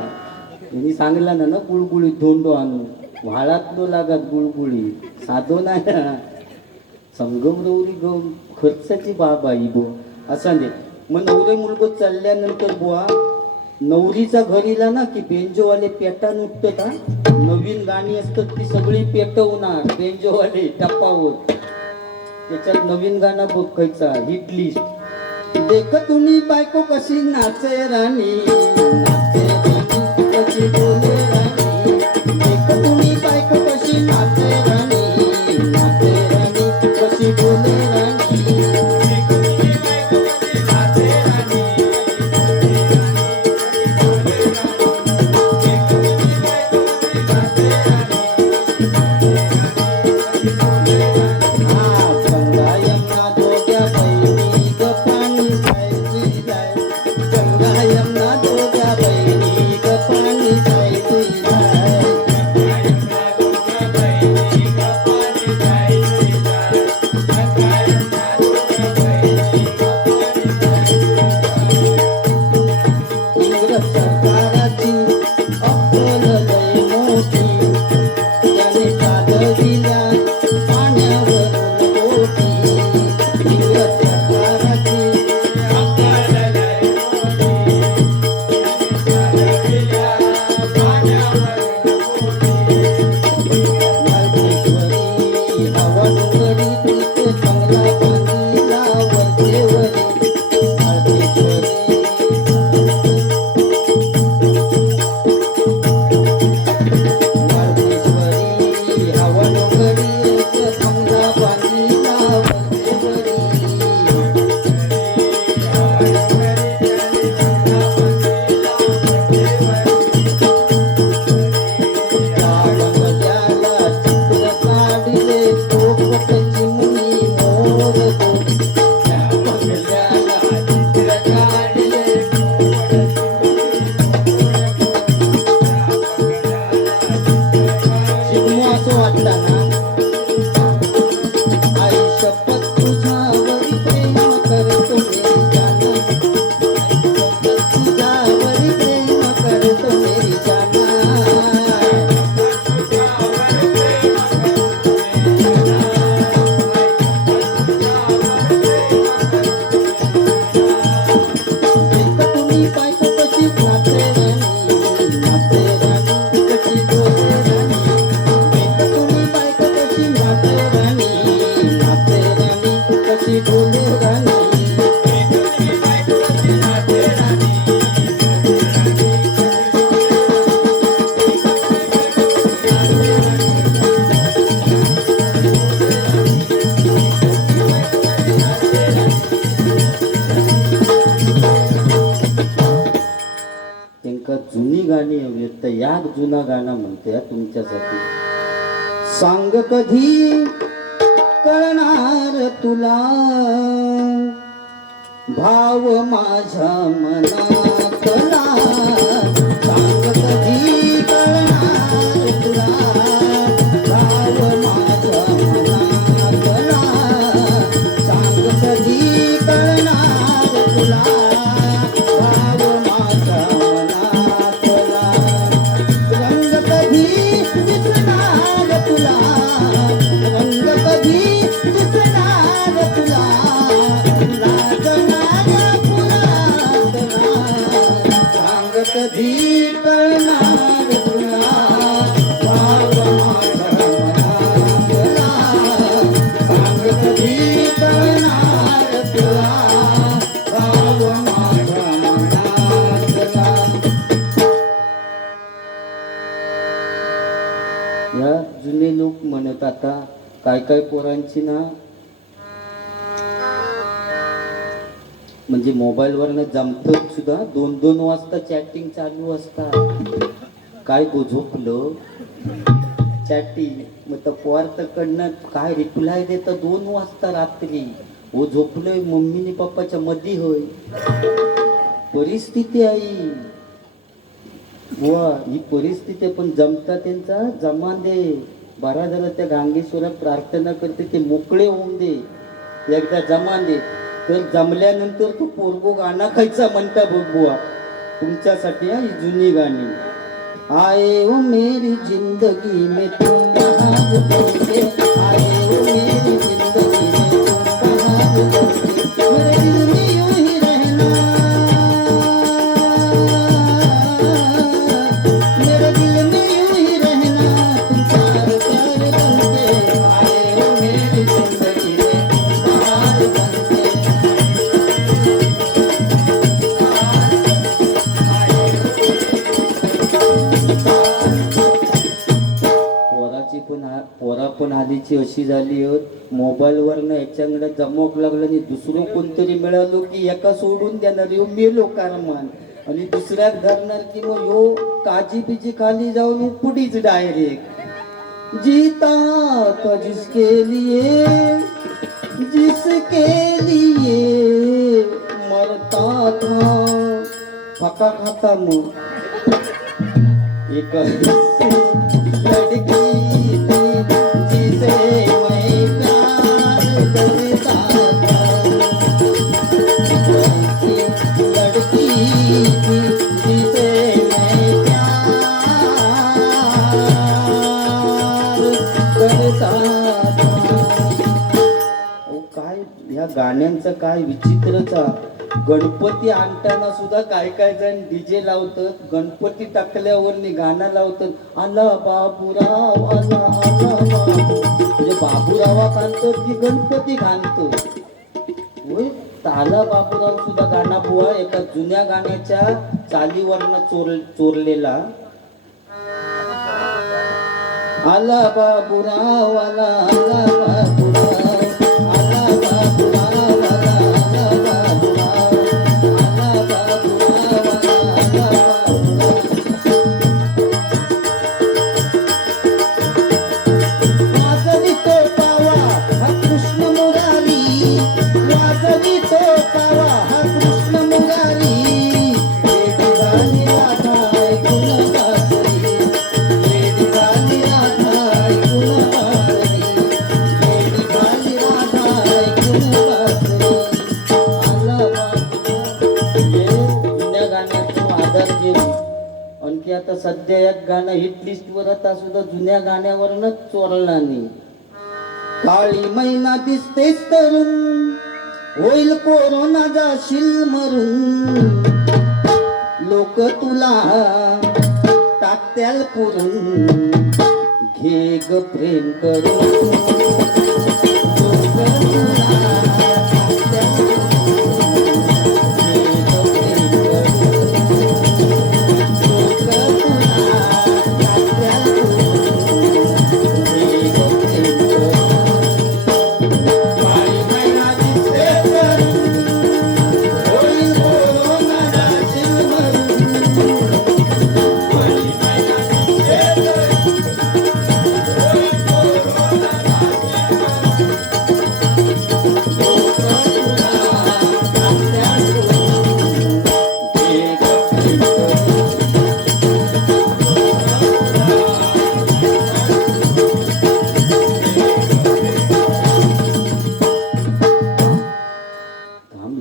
त्यांनी सांगला ना गुळगुळी धोंडो आणू व्हाळात नो लागत गुळगुळी साधो नाही. संगमरवरी ग खर्चाची बाब आई बो असा दे. मग नवरे मुलगो चालल्यानंतर बुवा नवरीचा घरीला ना की बेंजोवाले पेटान उठतात हा. नवीन गाणी असतात ती सगळी पेटवणार बेंजोवाले टप्पावर. त्याच्यात नवीन गाणं बघायचा हिट लिस्ट. देख तुम्ही बायको कशी नाचे राणी नाचे राणी कशी बोले राणी. देख तुम्ही बायको कशी नाचे राणी नाचे राणी कशी बोले राणी. जुनी गाणी हवी तर याक जुना गाणं म्हणते तुमच्यासाठी. सांग कधी कळणार तुला भाव माझ्या मनातला. सांग कधी कळणार तुला भाव माझ्या मनातला. सांग कधी कळणार तुला कधी कळणार तुला भाव माझ्या मनातला. सांग कधी कळणार तुला भाव माझ्या मनातला. या जुने लोक म्हणत आता काय काय पोरांची ना म्हणजे मोबाईलवरनं जमत सुद्धा 2-2 वाजता चॅटिंग चालू असतात. काय गो झोपलं चॅटिंग. मग तर पोर कडनं काय रिप्लाय देतं 2 वाजता रात्री. हो झोपलोय मम्मीने पप्पाच्या मध्ये होय परिस्थिती आहे वा ही परिस्थिती. पण जमता त्यांचा जमान दे बरा झाला. त्या गांगेश्वरात प्रार्थना करते ते मोकळे होऊन दे एकदा जमान दे. तर जमल्यानंतर तो पोरगो गाणं खायचा म्हणता बघुआ तुमच्यासाठी. ही जुनी गाणी. आए ओ मेरी जिंदगी में तुम यहाँ आए ओ मेरी जिंदगी पोरा पण आलीची अशी झाली मोबाईलवर याच्याकडे जमवक लागलं आणि दुसरं कोणतरी मिळालो की एका सोडून देणार यो मेलो कारमान आणि दुसऱ्याक धरणार की मग यो काजी बिजी खाली जाऊन पुढीच डायरेक्ट जीता तो जिसके लिए मरता था फका खाता मग एक लड़की थी जिसे मैं प्यार करता था लड़की थी जिसे मैं प्यार करता था काय ह्या गाण्यांचं काय विचित्रच गणपती आणताना सुद्धा काय काय जण डीजे लावतात गणपती टाकल्यावर गाणं लावतात आला बाबूराव आला आला बाबू म्हणजे बाबूरावा आणतो की गणपती घालतो होय ताला बाबूराव सुद्धा गाणं बुवा एका जुन्या गाण्याच्या चालीवरनं चोरलेला आला बाबूराव आला आला बाबूराव आणखी आता सध्या एक गाणं हिट लिस्ट वर आता सुद्धा जुन्या गाण्यावरनच चोरला नाही काळी मैना दिसतेस तरुण होईल कोरोना जाशील मरून लोक तुला टाकत्याल पुरून घे ग प्रेम करून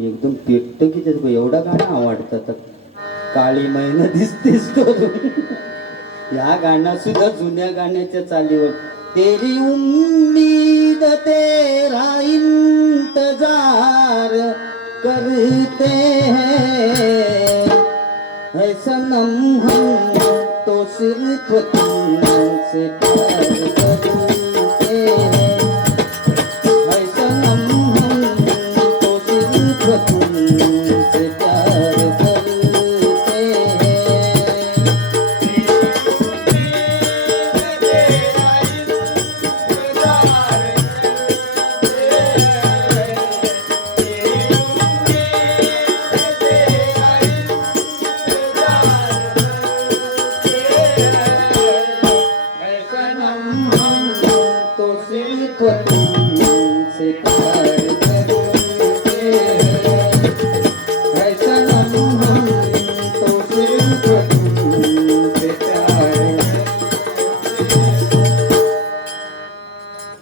एकदम पेट्ट की एवढा गाणं आवडतात काळी मैना दिसतेस या गाणं सुद्धा जुन्या गाण्याच्या चालीवर तेरी उम्मीद तेरा इंतजार करते हैं सनम हम तो सिर्फ तुमसे प्यार करते हैं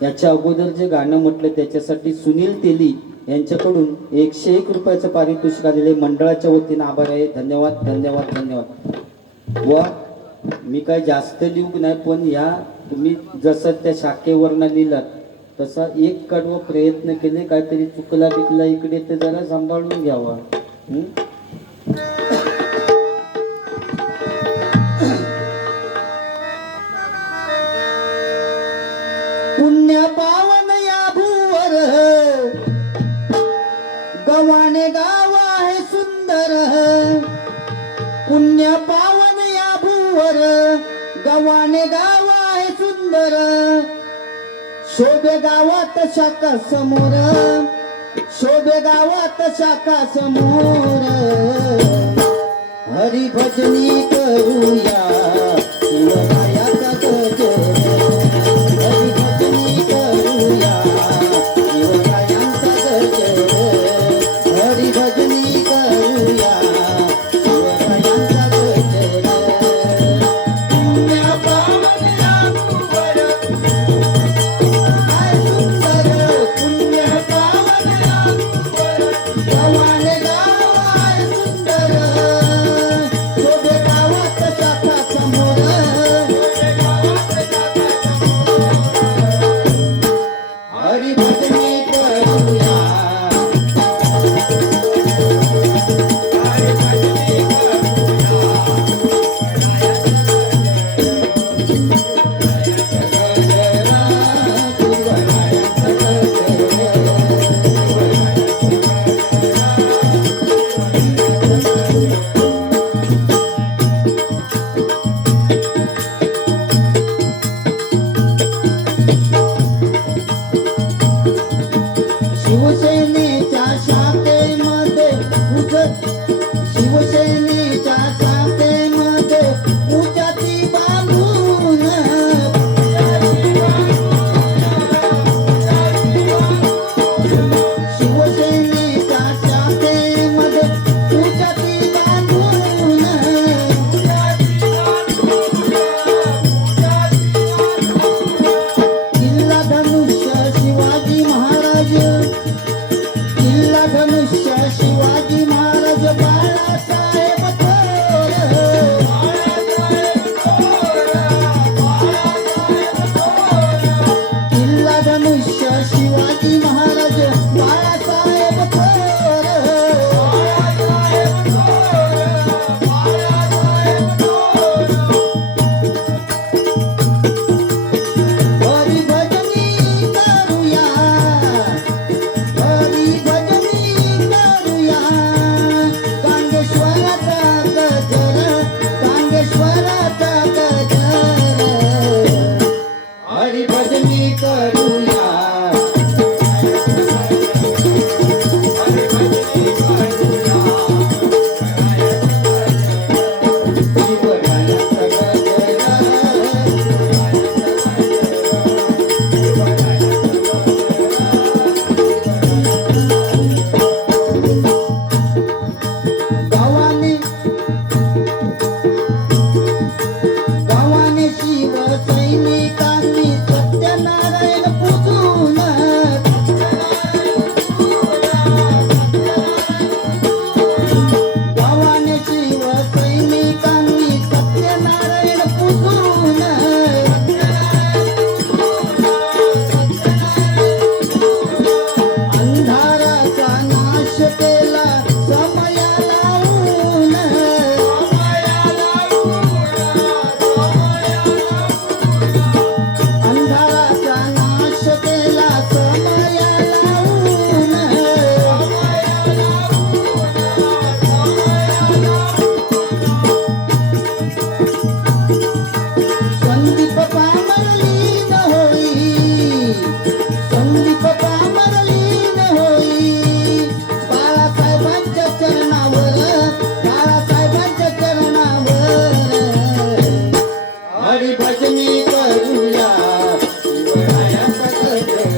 याच्या अगोदर जे गाणं म्हटलं त्याच्यासाठी सुनील तेली यांच्याकडून 101 रुपयाचं पारितोषिक आलेले मंडळाच्या वतीने आभार आहे धन्यवाद धन्यवाद धन्यवाद व मी काय जास्त लिहू नाही पण या तुम्ही जसं त्या शाखेवरनं लिहिलात तसा एक कडवा प्रयत्न केले काहीतरी चुकला बिकला इकडे ते जरा सांभाळून घ्यावा पुण्य पावन या भूवर गव्हाणे गाव आहे सुंदर पुण्य पावन या भूवर गव्हाणे गाव आहे सुंदर शोभे गावात शाखा समोर, शोभे गावात शाखा समोर, हरी भजनी करूया शिवरायाचा गजर, हरी भजनी करूया शिवरायांचा गजर, हरी भजनी करूया शिवरायांचा गजर. पुण्या पावल्या कुंवर, काय सुंदर पुण्य पावल्या कुंवर, गावाने गाव आहे सुंदर, शोभे गावात शाखा समोर, हरी भजनी करूया. शिवसेनेच्या शाखेमध्ये उजत, शिवसेनेच्या शाखेमध्ये उजाती बांधून, शिवसेनेच्या शाखेमध्ये उजाती बांधून, किल्ला धनुष्य शिवाजी महाराज, किल्ला धनुष्य शिवाजी महाराज, बाळासाहेब थोर, किल्ला धनुष्य शिवाजी महाराज, बाळासाहेब थोर, हरी भजनी करूया, हरी भजनी करूया, गांगेश्वराचा गजर, गांगेश्वराचा गजर, हरी भजनी करूया. शिवरायांचा गावाने गावाने शिवसैनिकांनी सत्यनारायण पूजून, गावाने शिवसैनिकांनी सत्यनारायण पूजून, अंधाराचा नाश केला समया लावून, अंधाराचा नाश केला समया लावून, संदीप पामरलीन होई, संदीप पामरलीन होई, बाळासाहेबांच्या चरणावर, बाळासाहेबांच्या चरणावर, हरी भजनी करूया शिवरायांचा गजर,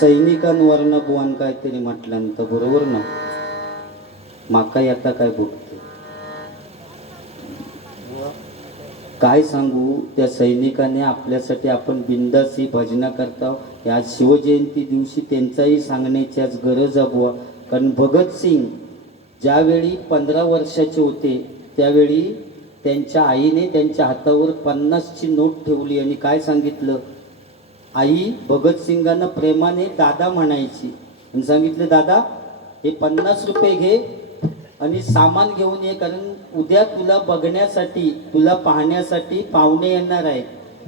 सैनिकांवरनं बुवान काहीतरी म्हटल्यानंतर बरोबर ना, माका आता काय बघते काय सांगू. त्या सैनिकाने आपल्यासाठी आपण बिंदासी भजना करता या शिवजयंती दिवशी त्यांचाही सांगण्याची आज गरज आहे बुवा. कारण भगतसिंग ज्यावेळी 15 वर्षाचे होते त्यावेळी त्यांच्या आईने त्यांच्या हातावर 50ची नोट ठेवली आणि काय सांगितलं, आई भगतसिंगांना प्रेमाने दादा म्हणायची आणि सांगितलं, दादा हे 50 रुपये घे आणि सामान घेऊन ये, कारण उद्या तुला बघण्यासाठी तुला पाहण्यासाठी पाहुणे येणार आहेत.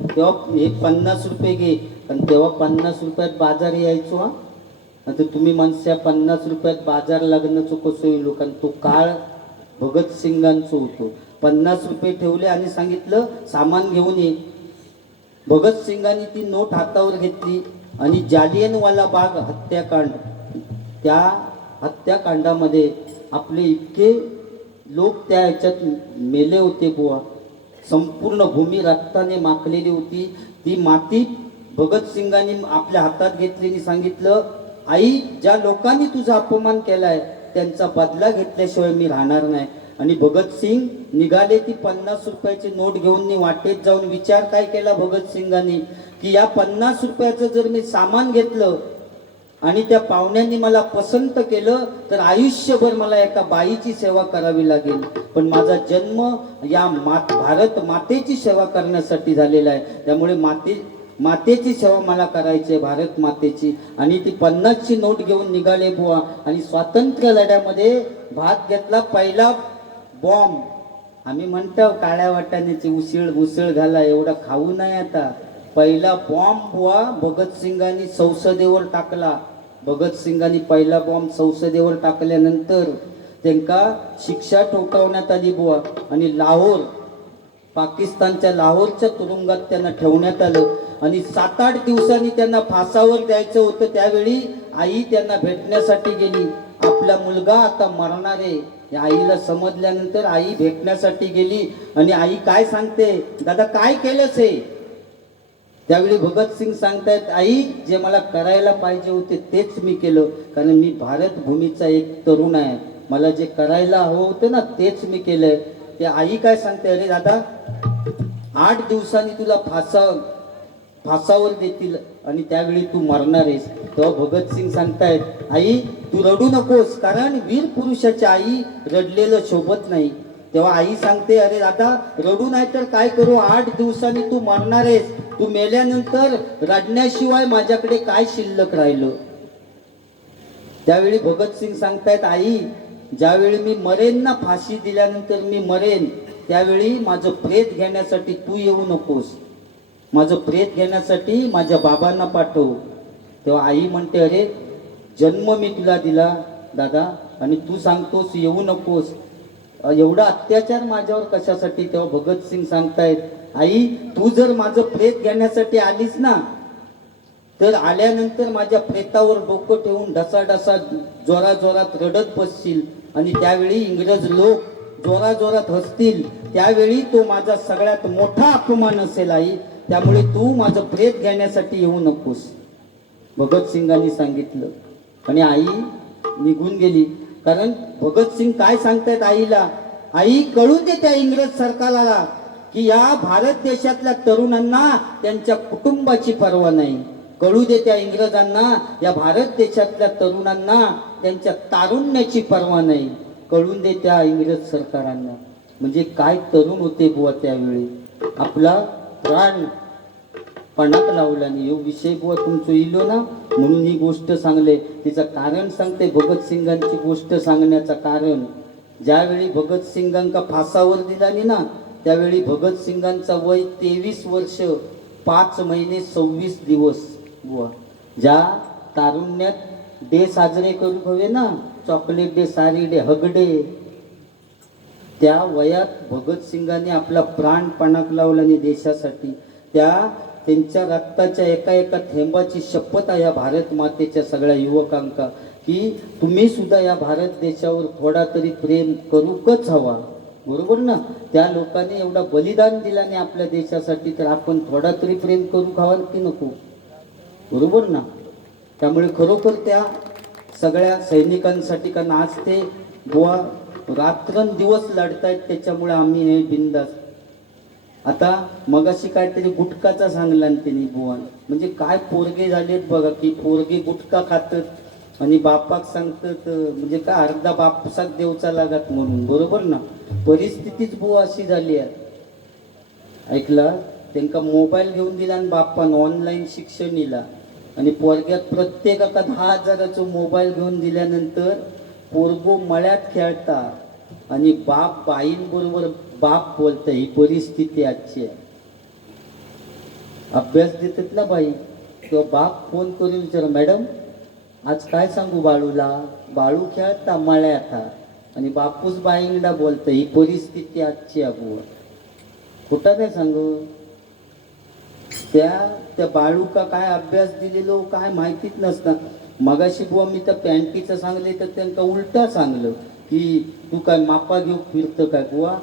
तेव्हा हे 50 रुपये घे. आणि तेव्हा 50 रुपयात बाजार यायचो. हा आता तुम्ही माणसा 50 रुपयात बाजार लागण्याचं कसं येईल, कारण तो काळ भगतसिंगांचं होतो. 50 रुपये ठेवले आणि सांगितलं सामान घेऊन ये. भगतसिंगांनी ती नोट हातावर घेतली आणि जालियनवाला बाग हत्याकांड, त्या हत्याकांडामध्ये आपले इतके लोक त्या ह्याच्यात मेले होते बुवा. संपूर्ण भूमी रक्ताने माखलेली होती. ती माती भगतसिंगांनी आपल्या हातात घेतली आणि सांगितलं, आई ज्या लोकांनी तुझा अपमान केलाय त्यांचा बदला घेतल्याशिवाय मी राहणार नाही. आणि भगतसिंग निघाले ती 50 रुपयाची नोट घेऊन. वाटेत जाऊन विचार काय केला भगतसिंगांनी, की या 50 रुपयाचं जर मी सामान घेतलं आणि त्या पाहुण्यांनी मला पसंत केलं तर आयुष्यभर मला एका बाईची सेवा करावी लागेल. पण माझा जन्म या भारत मातेची सेवा करण्यासाठी झालेला आहे, त्यामुळे मातेची सेवा मला करायची आहे, भारत मातेची. आणि ती 50ची नोट घेऊन निघाले बुवा आणि स्वातंत्र्य लढ्यामध्ये भाग घेतला. पहिला बॉम्ब, आम्ही म्हणतो काळ्या वाटाण्याची उसळ घाला, एवढा खाऊ नये आता. पहिला बॉम्ब बुवा भगतसिंगांनी संसदेवर टाकला. भगतसिंगांनी पहिला बॉम्ब संसदेवर टाकल्यानंतर त्यांना शिक्षा ठोठावण्यात आली बुवा. आणि लाहोर, पाकिस्तानच्या लाहोरच्या तुरुंगात त्यांना ठेवण्यात आलं. आणि 7-8 दिवसांनी त्यांना फासावर द्यायचं होतं. त्यावेळी आई त्यांना भेटण्यासाठी गेली. आपला मुलगा आता मरणार आहे या आईला समजल्यानंतर आई भेटण्यासाठी गेली. आणि आई काय सांगते, दादा काय केलंच हे. त्यावेळी भगतसिंग सांगतायत, आई जे मला करायला पाहिजे होते तेच मी केलं, कारण मी भारत भूमीचा एक तरुण आहे, मला जे करायला हवं होतं ना तेच मी केलंय. ते आई काय सांगते, अरे दादा 8 दिवसांनी तुला फासावर देतील आणि त्यावेळी तू मरणार आहेस. तेव्हा भगतसिंग सांगतायत, आई तू रडू नकोस, कारण वीर पुरुषाची आई रडलेलं शोभत नाही. तेव्हा आई सांगते, अरे दादा रडू नाही तर काय करू, 8 दिवसांनी तू मरणार आहेस, तू मेल्यानंतर रडण्याशिवाय माझ्याकडे काय शिल्लक राहिलं. त्यावेळी भगतसिंग सांगतायत, आई ज्यावेळी मी मरेन ना, फाशी दिल्यानंतर मी मरेन, त्यावेळी माझं प्रेत घेण्यासाठी तू येऊ नकोस, माझं प्रेत घेण्यासाठी माझ्या बाबांना पाठव. तेव्हा आई म्हणते, अरे जन्म मी तुला दिला दादा आणि तू सांगतोस येऊ नकोस, एवढा अत्याचार माझ्यावर कशासाठी. तेव्हा भगतसिंग सांगतायत, आई तू जर माझं प्रेत घेण्यासाठी आलीस ना, तर आल्यानंतर माझ्या प्रेतावर डोकं ठेवून ढसाढसा जोरात रडत बसशील आणि त्यावेळी इंग्रज लोक जोरात हसतील, त्यावेळी तो माझा सगळ्यात मोठा अपमान असेल आई, त्यामुळे तू माझं प्रेत घेण्यासाठी येऊ नकोस. भगतसिंगांनी सांगितलं आणि आई निघून गेली. कारण भगतसिंग काय सांगतायत आईला, आई कळून दे त्या इंग्रज सरकारला की या भारत देशातल्या तरुणांना त्यांच्या कुटुंबाची पर्वा नाही. कळू दे त्या इंग्रजांना या भारत देशातल्या तरुणांना त्यांच्या तारुण्याची पर्वा नाही. कळून दे त्या इंग्रज सरकारांना. म्हणजे काय तरुण होते बुवा त्यावेळी, आपला प्राण पणाक लावला नाही. यो विषय बुवा तुमचं इलो ना, म्हणून ही गोष्ट सांगले. तिचं कारण सांगते, भगतसिंगांची गोष्ट सांगण्याचं कारण, ज्यावेळी भगतसिंगांका फासावर दिलानी ना, त्यावेळी भगतसिंगांचा वय 23 वर्ष 5 महिने 26 दिवस बुवा. ज्या तारुण्यात डे साजरे करू हवे ना, चॉकलेट डे, सारी डे, हगडे, त्या वयात भगतसिंगांनी आपला प्राण पणाक लावला आणि देशासाठी. त्यांच्या रक्ताच्या एका थेंबाची शपथ आहे या भारत मातेच्या सगळ्या युवकांका, की तुम्ही सुद्धा या भारत देशावर थोडा तरी प्रेम करूकच हवा. बरोबर ना. त्या लोकांनी एवढा बलिदान दिला नाही आपल्या देशासाठी, तर आपण थोडा तरी प्रेम करू हवा की नको. बरोबर ना. त्यामुळे खरोखर त्या सगळ्या सैनिकांसाठी, कारण आज ते बुवा रात्रंदिवस लढतायत, त्याच्यामुळे आम्ही हे बिंदास. आता मगाशी काहीतरी गुटखाचा सांगला ना त्यांनी बुवा, म्हणजे काय पोरगे झालेत बघा, की पोरगे गुटखा खातात आणि बापाक सांगतात, म्हणजे काय अर्धा बापसाक देवचा लागत म्हणून, बरोबर ना. परिस्थितीच बुवा अशी झाली आहे. ऐकला, त्यांका मोबाईल घेऊन दिला आणि बाप्पान ऑनलाईन शिक्षण दिला, आणि पोरग्यात प्रत्येकाका 10,000चा मोबाईल घेऊन दिल्यानंतर पोरगो मळ्यात खेळता आणि बाप बाईंबरोबर बाप बोलत. ही परिस्थिती आजची आहे. अभ्यास देतात ना बाई, तेव्हा बाप फोन करून विचार, मॅडम आज काय सांगू बाळूला, बाळू खेळता मळ्यात, आणि बापूस बाईंना बोलत. ही परिस्थिती आजची आहे बुवा. कुठं काय सांगू, त्या बाळू का काय अभ्यास दिलेलो काय माहितीच नसतं. मगाशी बुवा मी त्या पॅन्टीचं सांगले तर त्यांना उलटा सांगलं की तू काय मापा घेऊ फिरतं काय बुवा.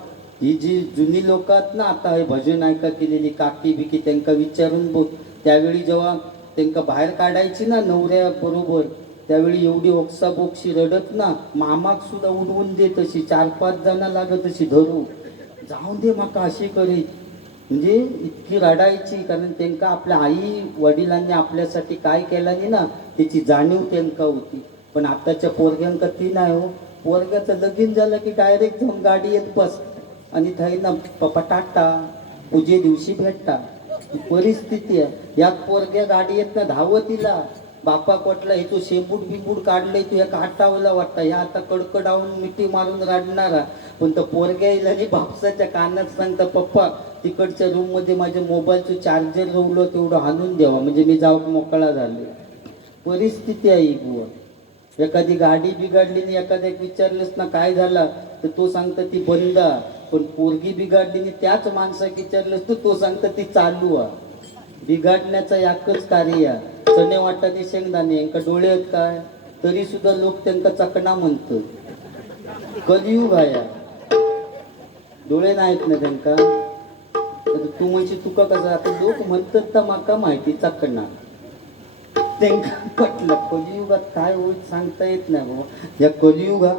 ही जी जुनी लोक आहेत ना, आता हे भजन ऐका केलेली काकी बिकी, त्यांना विचारून बघ, त्यावेळी जेव्हा त्यांना बाहेर काढायची ना नवऱ्या बरोबर, त्यावेळी एवढी ओक्साबोक्षी रडत ना, मामाक सुद्धा उडवून देत अशी, 4-5 जण लागत अशी धरू, जाऊन दे माका अशी करीत, म्हणजे इतकी रडायची. कारण त्यांना आपल्या आई वडिलांनी आपल्यासाठी काय केलं नाही ना, त्याची जाणीव त्यांना होती. पण आताच्या पोरग्यांका ती नाही हो. पोरग्याचं लगीन झालं की डायरेक्ट जाऊन गाडी येत बस आणि थंय ना पटाटा पूजे दिवशी भेटता. ही परिस्थिती आहे. यात पोरग्या गाडी येत ना धावतीला, बापा कोटला हे तू शेबूट बिबूट काढले, तू या काटावला वाटता, ह्या आता कडकडावून मिठी मारून रडणारा. पण तो पोरग्या येईल आणि बापसाच्या कानात सांगता, पप्पा तिकडच्या रूम मध्ये माझ्या मोबाईलचं चार्जर रवलं, तेवढं हाणून द्यावा म्हणजे मी जाऊ मोकळा झालो. परिस्थिती आहे ही बुवा. एखादी गाडी बिघडली आणि एखाद्या विचारलंच ना काय झाला तर तो सांगता ती बंद, पण पोरगी बिघडली आणि त्याच माणसाक विचारलंच तर तो सांगता ती चालू आहे. बिघडण्याचं एकच कार्य आहे. चणे वाटाणे शेंगदाणे यांका डोळे आहेत काय, तरी सुद्धा लोक त्यांना चकणा म्हणतात. कलियुग आहे, डोळे नाहीत ना त्यांका. तू म्हणजे तुका कसं, आता लोक म्हणतात तर माका माहिती चकणा, त्यांना पटलं. कलियुगात काय होईल सांगता येत नाही बाबा. या कलियुगात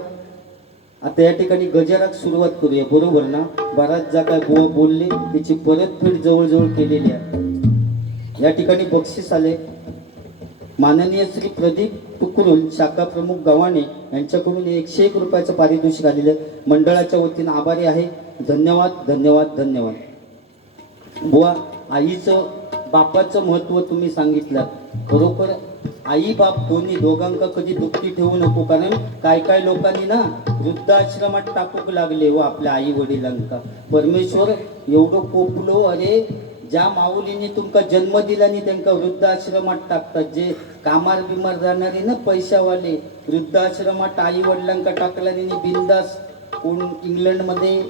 आता या ठिकाणी गजराक सुरुवात करूया, बरोबर ना. बराच जा काय बुवा बोलले त्याची परतफेड जवळजवळ केलेली आहे. या ठिकाणी बक्षीस आले. माननीय श्री प्रदीप तुकुरुल शाखा प्रमुख गव्हाणे यांच्याकडून 101 रुपयाचं पारितोषिक आलेलं मंडळाच्या वतीनं आभारी आहे. धन्यवाद धन्यवाद धन्यवाद. बुवा, आईचं बापाचं महत्त्व तुम्ही सांगितलं. खरोखर आई बाप दोघांका कधी दुःखी ठेवू नको. कारण काय लोकांनी ना वृद्धाश्रमात टाकूक लागले व आपल्या आई वडिलांका. परमेश्वर एवढं कोपलो, अरे ज्या माऊलींनी तुमका जन्म दिला आणि त्यांना वृद्धाश्रमात टाकतात, जे कामार बिमार जाणारे ना पैशावाले, वृद्धाश्रमात आई वडिलांका टाकला आणि बिंदास कोण इंग्लंडमध्ये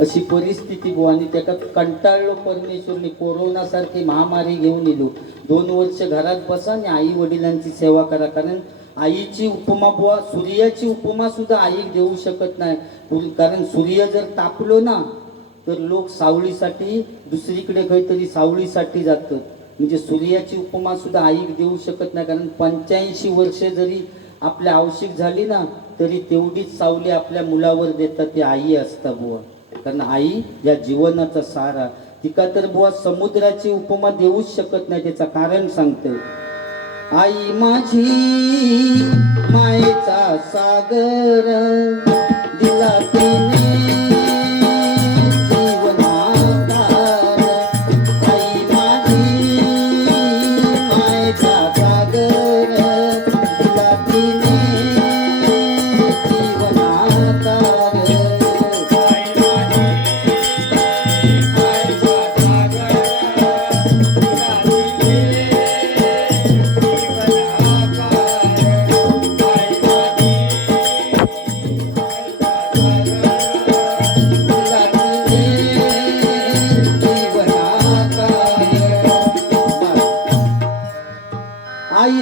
अशी परिस्थिती बुवा. आणि त्याला कंटाळलो परमेश्वरने. कोरोना सारखी महामारी घेऊन येलो. 2 वर्ष घरात बसा आणि आई वडिलांची सेवा करा. कारण आईची उपमा बुवा, सूर्याची उपमा सुद्धा आई देऊ शकत नाही. कारण सूर्य जर तापलो ना तर लोक सावळीसाठी दुसरीकडे काहीतरी सावळीसाठी जातात. म्हणजे सूर्याची उपमा सुद्धा आई देऊ शकत नाही. कारण 85 वर्षे जरी आपल्या आवश्यक झाली ना तरी तेवढीच सावली आपल्या मुलावर देतात, ती आई असता बुवा. कारण आई या जीवनाचा सारा. तिका तर बुवा समुद्राची उपमा देऊच शकत नाही. त्याचं कारण सांगते. आई माझी मायेचा सागर दिला तिने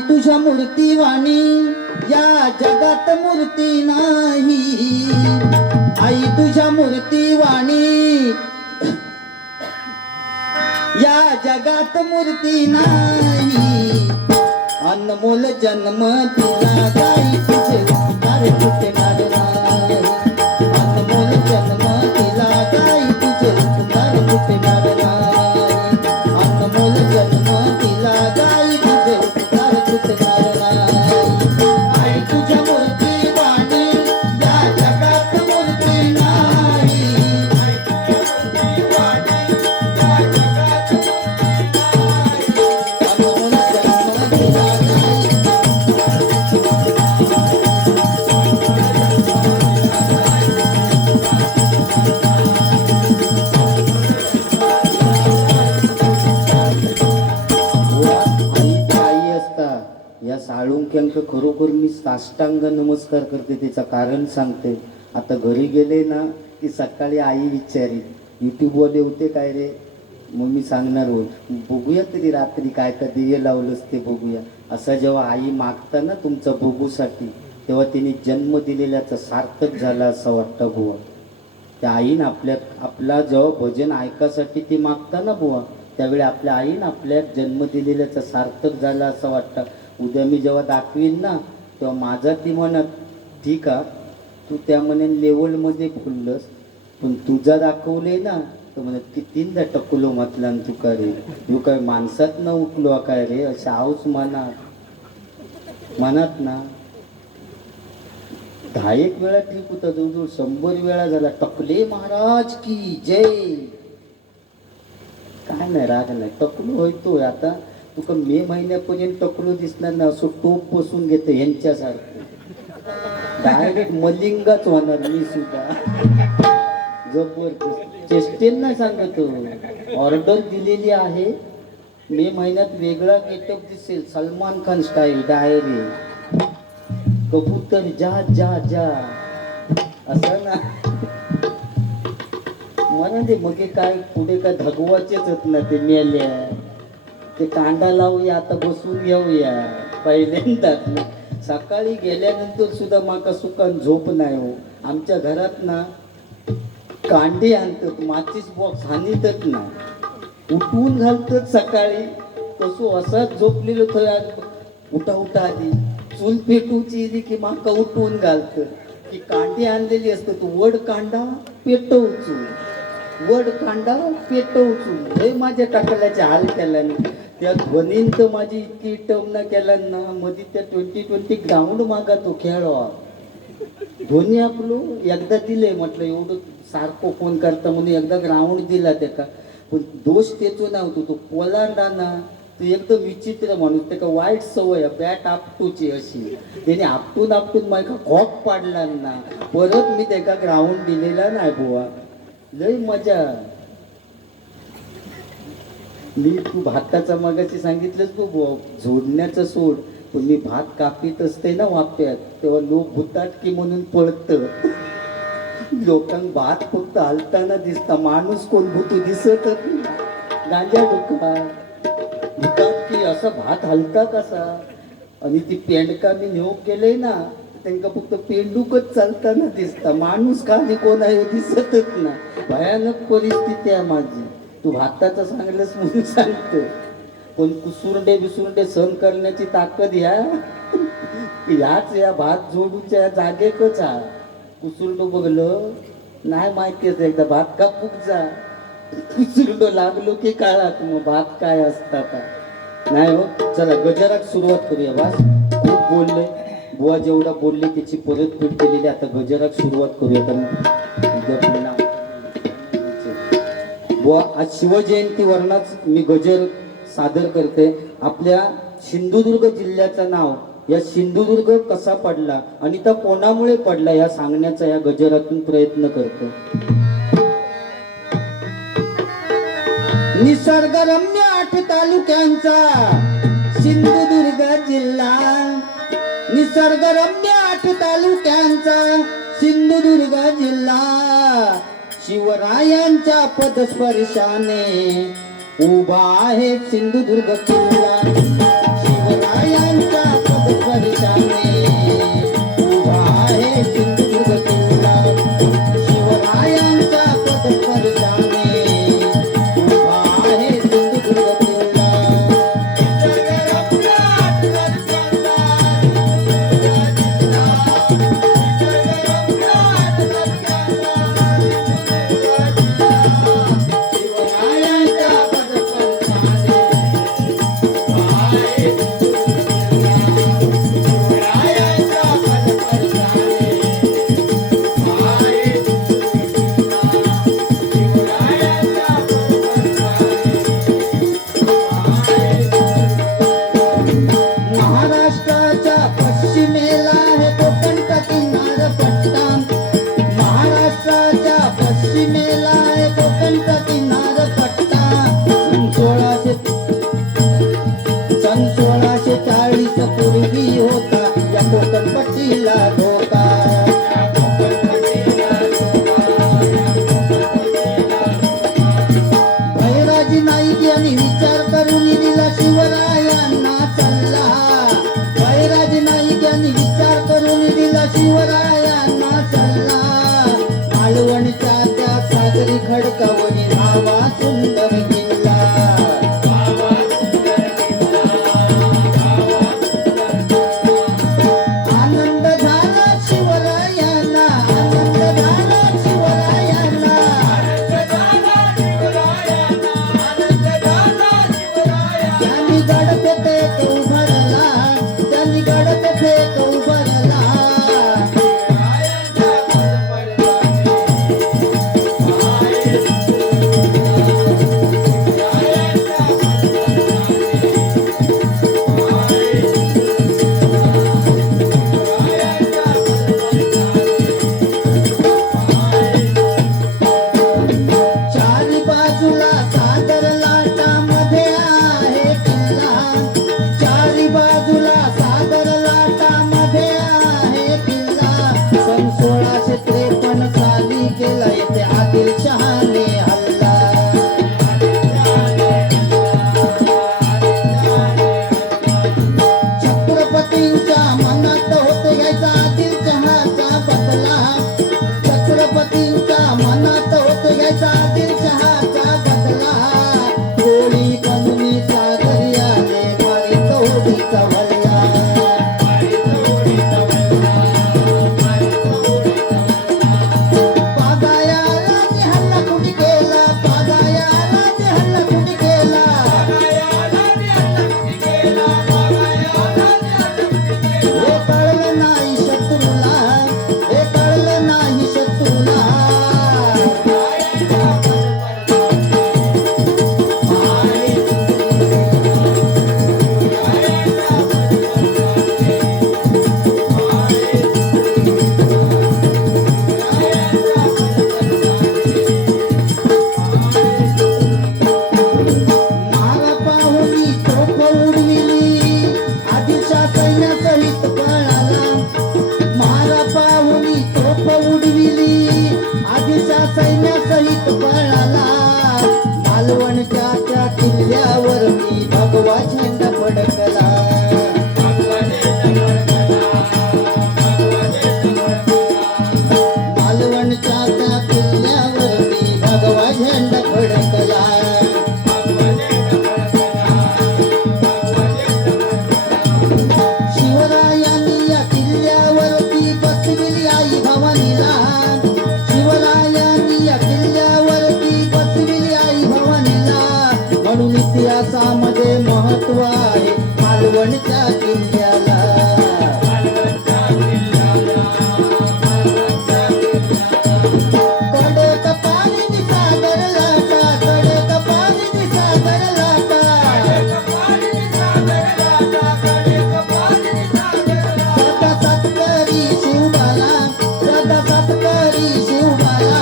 तुझ्या मूर्ती वाणी या जगात मूर्ती नाही. आई तुझ्या मूर्ती वाणी या जगात मूर्ती नाही. अनमोल जन्म दिला गाई तुझे उद्धार फुटणार नाही. अनमोल जन्म दिला गाई तुझे उद्धार फुटणार नाही. अनमोल जन्म दिला गाई तुझे उद्धार फुटणार नाही. आई तुझ्या मूर्ती वाणी या जगात मूर्ती नाही. आई तुझ्या मूर्ती वाणी या जगात अनमोल जन्म दिला या साळुंक्यांक खरोखर मी साष्टांग नमस्कार करते. त्याचं कारण सांगते. आता घरी गेले ना की सकाळी आई विचारी युट्यूबवाले होते काय रे, मग मी सांगणार होत बघूया तरी रात्री काय का दिवे लावलंच ते बघूया. असं जेव्हा आई मागता ना तुमचा बघूसाठी, तेव्हा तिने जन्म दिलेल्याचा सार्थक झाला असं वाटतं बुवा. त्या आईनं आपला जेव्हा भजन ऐकासाठी ती मागता ना बुवा, त्यावेळी आपल्या आईनं आपल्या जन्म दिलेल्याचा सार्थक झाला असं वाटतं. उद्या मी जेव्हा दाखवीन ना तेव्हा माझा ती म्हणत ठीक आहे तू त्या म्हणे लेवलमध्ये बोललंस, पण तुझा दाखवले ना तर म्हणत कितींदा टकलो म्हटला तू का रे, तू काय माणसात न उठलो काय रे, अशा आऊस मनात ना 10 वेळा ठीक होता, जवळजवळ 100 वेळा झाला टकले महाराज की जय. काय नाही राग नाही, टकलो होतोय. आता तुका मे महिन्यापर्यंत टकलो दिसणार ना, असं टोप बसून घेते ह्यांच्यासारखं डायरेक्ट मलिंगाच होणार मी सुद्धा. जबरदस्त चेष्टेन नाही सांगतो, ऑर्डर दिलेली आहे. मे महिन्यात वेगळा गेटअप दिसेल, सलमान खान स्टाईल डायरी कबूतर जा जा जा असं ना. मला ते मग काय पुढे काय धगवाचेच होत ना ते मेल्या ते कांदा लावूया आता बसून घेऊया. पहिल्यांदाच सकाळी गेल्यानंतर सुद्धा माका सुकान झोप नाही हो. आमच्या घरात ना कांडे आणतात, माचीस बॉक्स हानीतच ना, उठवून घालतात सकाळी. तसं असाच झोपलेलो थोडा उठा उठा आधी चूल पेटूची इली की माका उठवून घालतं की कांडे आणलेली असतात. वड कांडा पेटवचू, वड कांडा पेटवचू. हे माझ्या टाकल्याचे हाल केला नाही. त्या ध्वनीन तर माझी इतकी टमना केला ना, मध्ये त्या 2020 ग्राउंड मागा तो खेळवा ध्वनी आपलो एकदा दिले. म्हटलं एवढं सारखं फोन करता म्हणून एकदा ग्राउंड दिला त्याका, पण दोष त्याचो नव्हतो. तो पोलांडा ना तो एकदम विचित्र माणूस, त्याका वाईट सवय बॅट आपटूची अशी. त्याने आपटून माझा खॉक पाडला ना, परत मी त्याका ग्राउंड दिलेला नाही बुवा. लय मजा. मी तू भाताचा मगाशी सांगितलंच तू बुवा झोडण्याचं सोड, पण मी भात कापीत असते ना वाप्यात, तेव्हा लोक भुतात की म्हणून पळतं. लोकांना भात फक्त हलताना दिसता, माणूस कोण भूतू दिसतच नाही. गांजा भुतात की असा भात हलता कसा. आणि ती पेंडका मी नेऊक केलंय ना, त्यांना फक्त पेंडूकच चालताना दिसता, माणूस खाली कोण आहे दिसतच ना. भयानक परिस्थिती आहे माझी. तू भाताचं सांगलंस म्हणून सांगतो, पण कुसुरडे बिसुरडे सहन करण्याची ताकद ह्याच या भात जोडूच्या जागेकच हा. कुसुरडो बघलं नाही माहितीच, एकदा भात कापूक जा, कुसुरडो लागलो की काळात मग भात काय असतात नाही हो. चला गजरात सुरुवात करूया. बास खूप बोलले बुवा, जेवढा बोलले त्याची परतफेड केलेली. आता गजरात सुरुवात करूया. कारण बुवा आज शिवजयंती वर्णाच मी गजर सादर करते. आपल्या सिंधुदुर्ग जिल्ह्याचं नाव, या सिंधुदुर्ग कसा पडला आणि त्या कोणामुळे पडला या सांगण्याचा या गजरातून प्रयत्न करतो. निसर्गरम्य 8 तालुक्यांचा सिंधुदुर्ग जिल्हा, निसर्गरम्य 8 तालुक्यांचा सिंधुदुर्ग जिल्हा. शिवरायांच्या पदस्पर्शाने उभा आहे सिंधुदुर्ग किल्ला. शिवरायांच्या पदस्पर्शाने उभा आहे सिंधुदुर्ग किल्ला. शिवरायांच्या पदस्पर्शाने उभा आहे सिंधुदुर्ग किल्ला. किल्ल्यावरी धावा सुंदर किल्ला. आनंद झाला शिवरायांना, आनंद झाला शिवरायांना. त्यांनी गड फेक उभारला, त्यांनी गड फेक उभारला. चारी बाजूला सागर लाटामध्ये आहे किल्ला, चारी बाजूला सागर लाटामध्ये आहे किल्ला. सन 1653 साली केला येथे आदिलशहाने हल्ला. छत्रपतींच्या मनात होते घ्यायचा आदिलशहाचा बदला, छत्रपतींच्या मनात होते घ्यायचा आदिलशहाचा बदला. गोळी बनून सागरी आले मारित होडीचा वल्ला. पागायाला ते हल्ला कुठे केला, पागायाला ते हल्ला कुठे केला. हे कळलं नाही शत्रूला, हे कळलं नाही शत्रूला. मारा पाहुणी तोफ उडविली, आदिलशहा सैन्यासहित पळाला. मारा पाहुणी तोफ उडविली, आदिलशहा सैन्यासहित पळाला. मालवणच्या त्या किल्ल्यावर मी भगवा झेंडा फडकला. मालवणच्या त्या किल्ल्यावर मी भगवा झेंडा फडकला. शिवरायांनी या किल्ल्यावरती बसविली आई भवानीला, शिवरायांनी या किल्ल्यावरती बसविली आई भवानीला. म्हणून इतिहासामध्ये महत्व आहे मालवणच्या किल्ल्याला. कडक पाणी सागर लाटा, कडक पाणी सागर लाटा. सदा सत्करी शिवबाला, सदा सत्करी शिवबाला.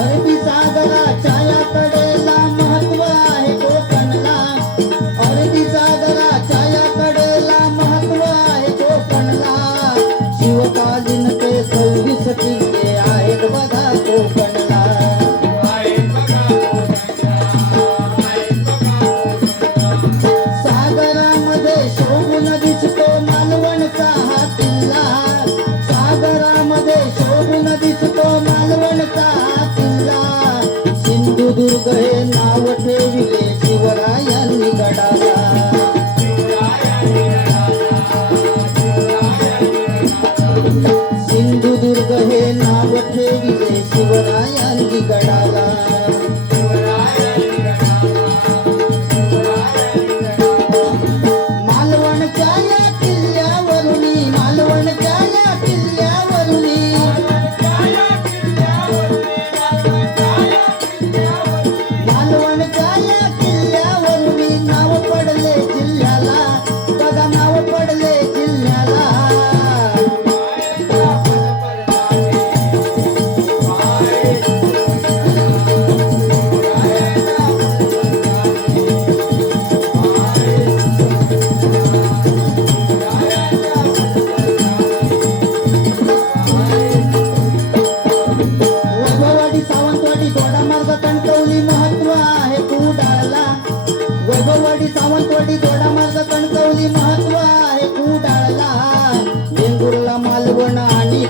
अरबी सागराच्या या कडेला महत्व आहे कोकणला, अरबी सागराच्या या कडेला महत्व आहे कोकणला. शिवकालीन ते 26 किल्ले आहेत बघा कोकणला. सागरामध्ये शोभून दिसतो मालवणचा हा किल्ला, सागरामध्ये शोभून दिसतो मालवणचा हा किल्ला. सिंधुदुर्ग हे नाव ठेविले शिवरायांनी गडाला. सिंधुदुर्ग हे नाव ठेविले शिवरायांनी गडाला. मालवणच्या या किल्ल्यावरुनी, मालवणच्या या किल्ल्यावरुनी. मालवणच्या या किल्ल्यावरुनी नाव पडले जिल्ह्याला, बघा नाव पडले जिल्ह्याला.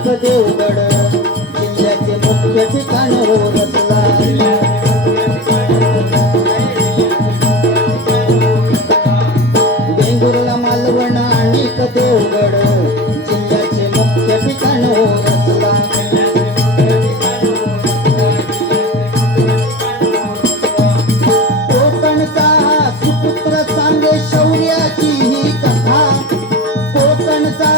अनेक देवगड जिल्ह्याचे मुख्य ठिकाण हो रचला वेंगुर्ला मालवण अनेक देवगड जिल्ह्याचे मुख्य ठिकाण हो रचला कोकणचा सुपुत्र सांगे शौर्याची ही कथा कोकणचा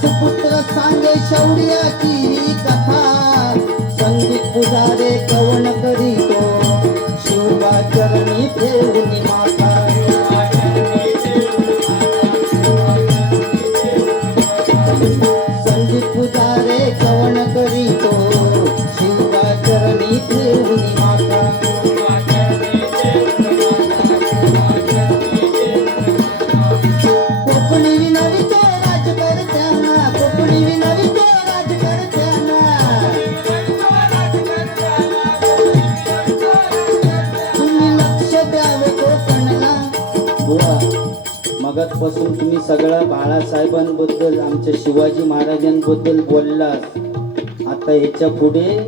सुपुत्र सांगे शौर्याची ही कथा संगीत पुजारे कवन करीतो शिवबा चरणी ठेवून माता संगीत पुजारे कवन करीतो शिवबा चरणी ठेवून माता कोकणी विनवितो राजकर्त्यांना कोकणी विनवितो राजकर्त्यांना तुम्ही लक्ष द्यावे कोकणला बुवा मगाचपासून तुम्ही सगळं बाळासाहेबांबद्दल आमच्या शिवाजी महाराजांबद्दल बोललात आता ह्याच्या पुढे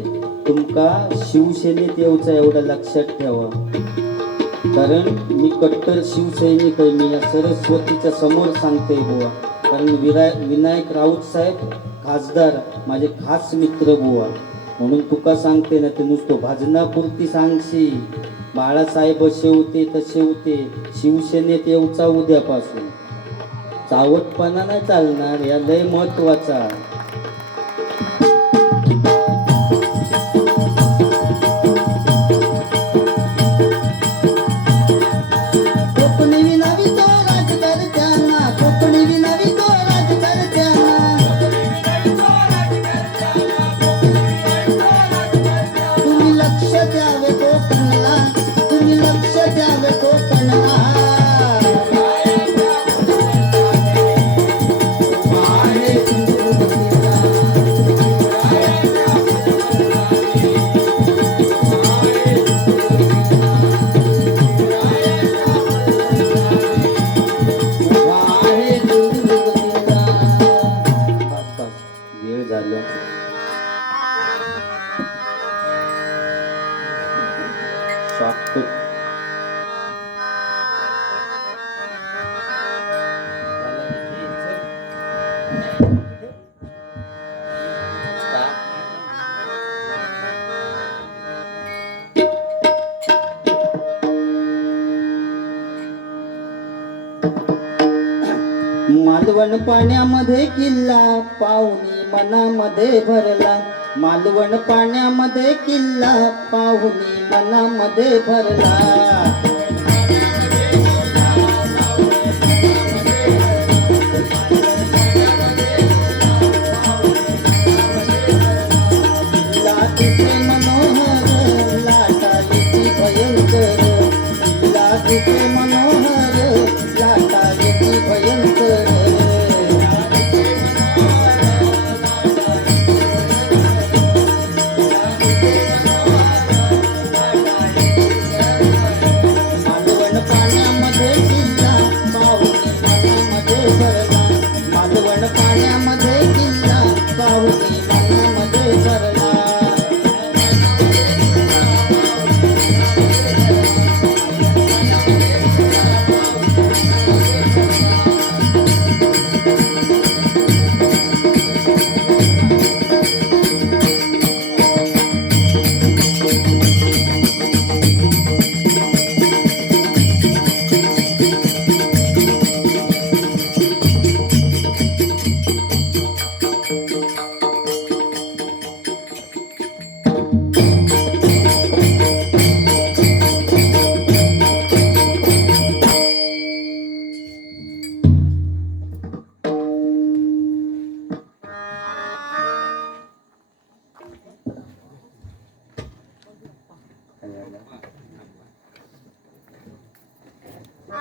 तुमका शिवसेनेत येऊचा एवढं लक्षात ठेवा कारण मी कट्टर शिवसैनिक आहे मी या सरस्वतीच्या समोर सांगते बुवा कारण विनायक राऊत साहेब खासदार माझे खास मित्र बुवा म्हणून तुका सांगते ना ते नुसतं भाजनापुरती सांगशी बाळासाहेब असे होते तसे होते शिवसेनेत येऊचा उद्यापासून चावटपणा नाही चालणार या लय महत्वाचा कोकणी विनवितो राजकर्त्यांना कोकणी विनवितो राजकर्त्यांना तुम्ही लक्ष द्यावे कोकणला तुम्ही लक्ष द्यावे कोकणला वेळ झालं शॉर्टकट मालवण पाण्यामध्ये किल्ला पाहुणी मनामध्ये भरला मालवण पाण्यामध्ये किल्ला पाहुणी मनामध्ये भरला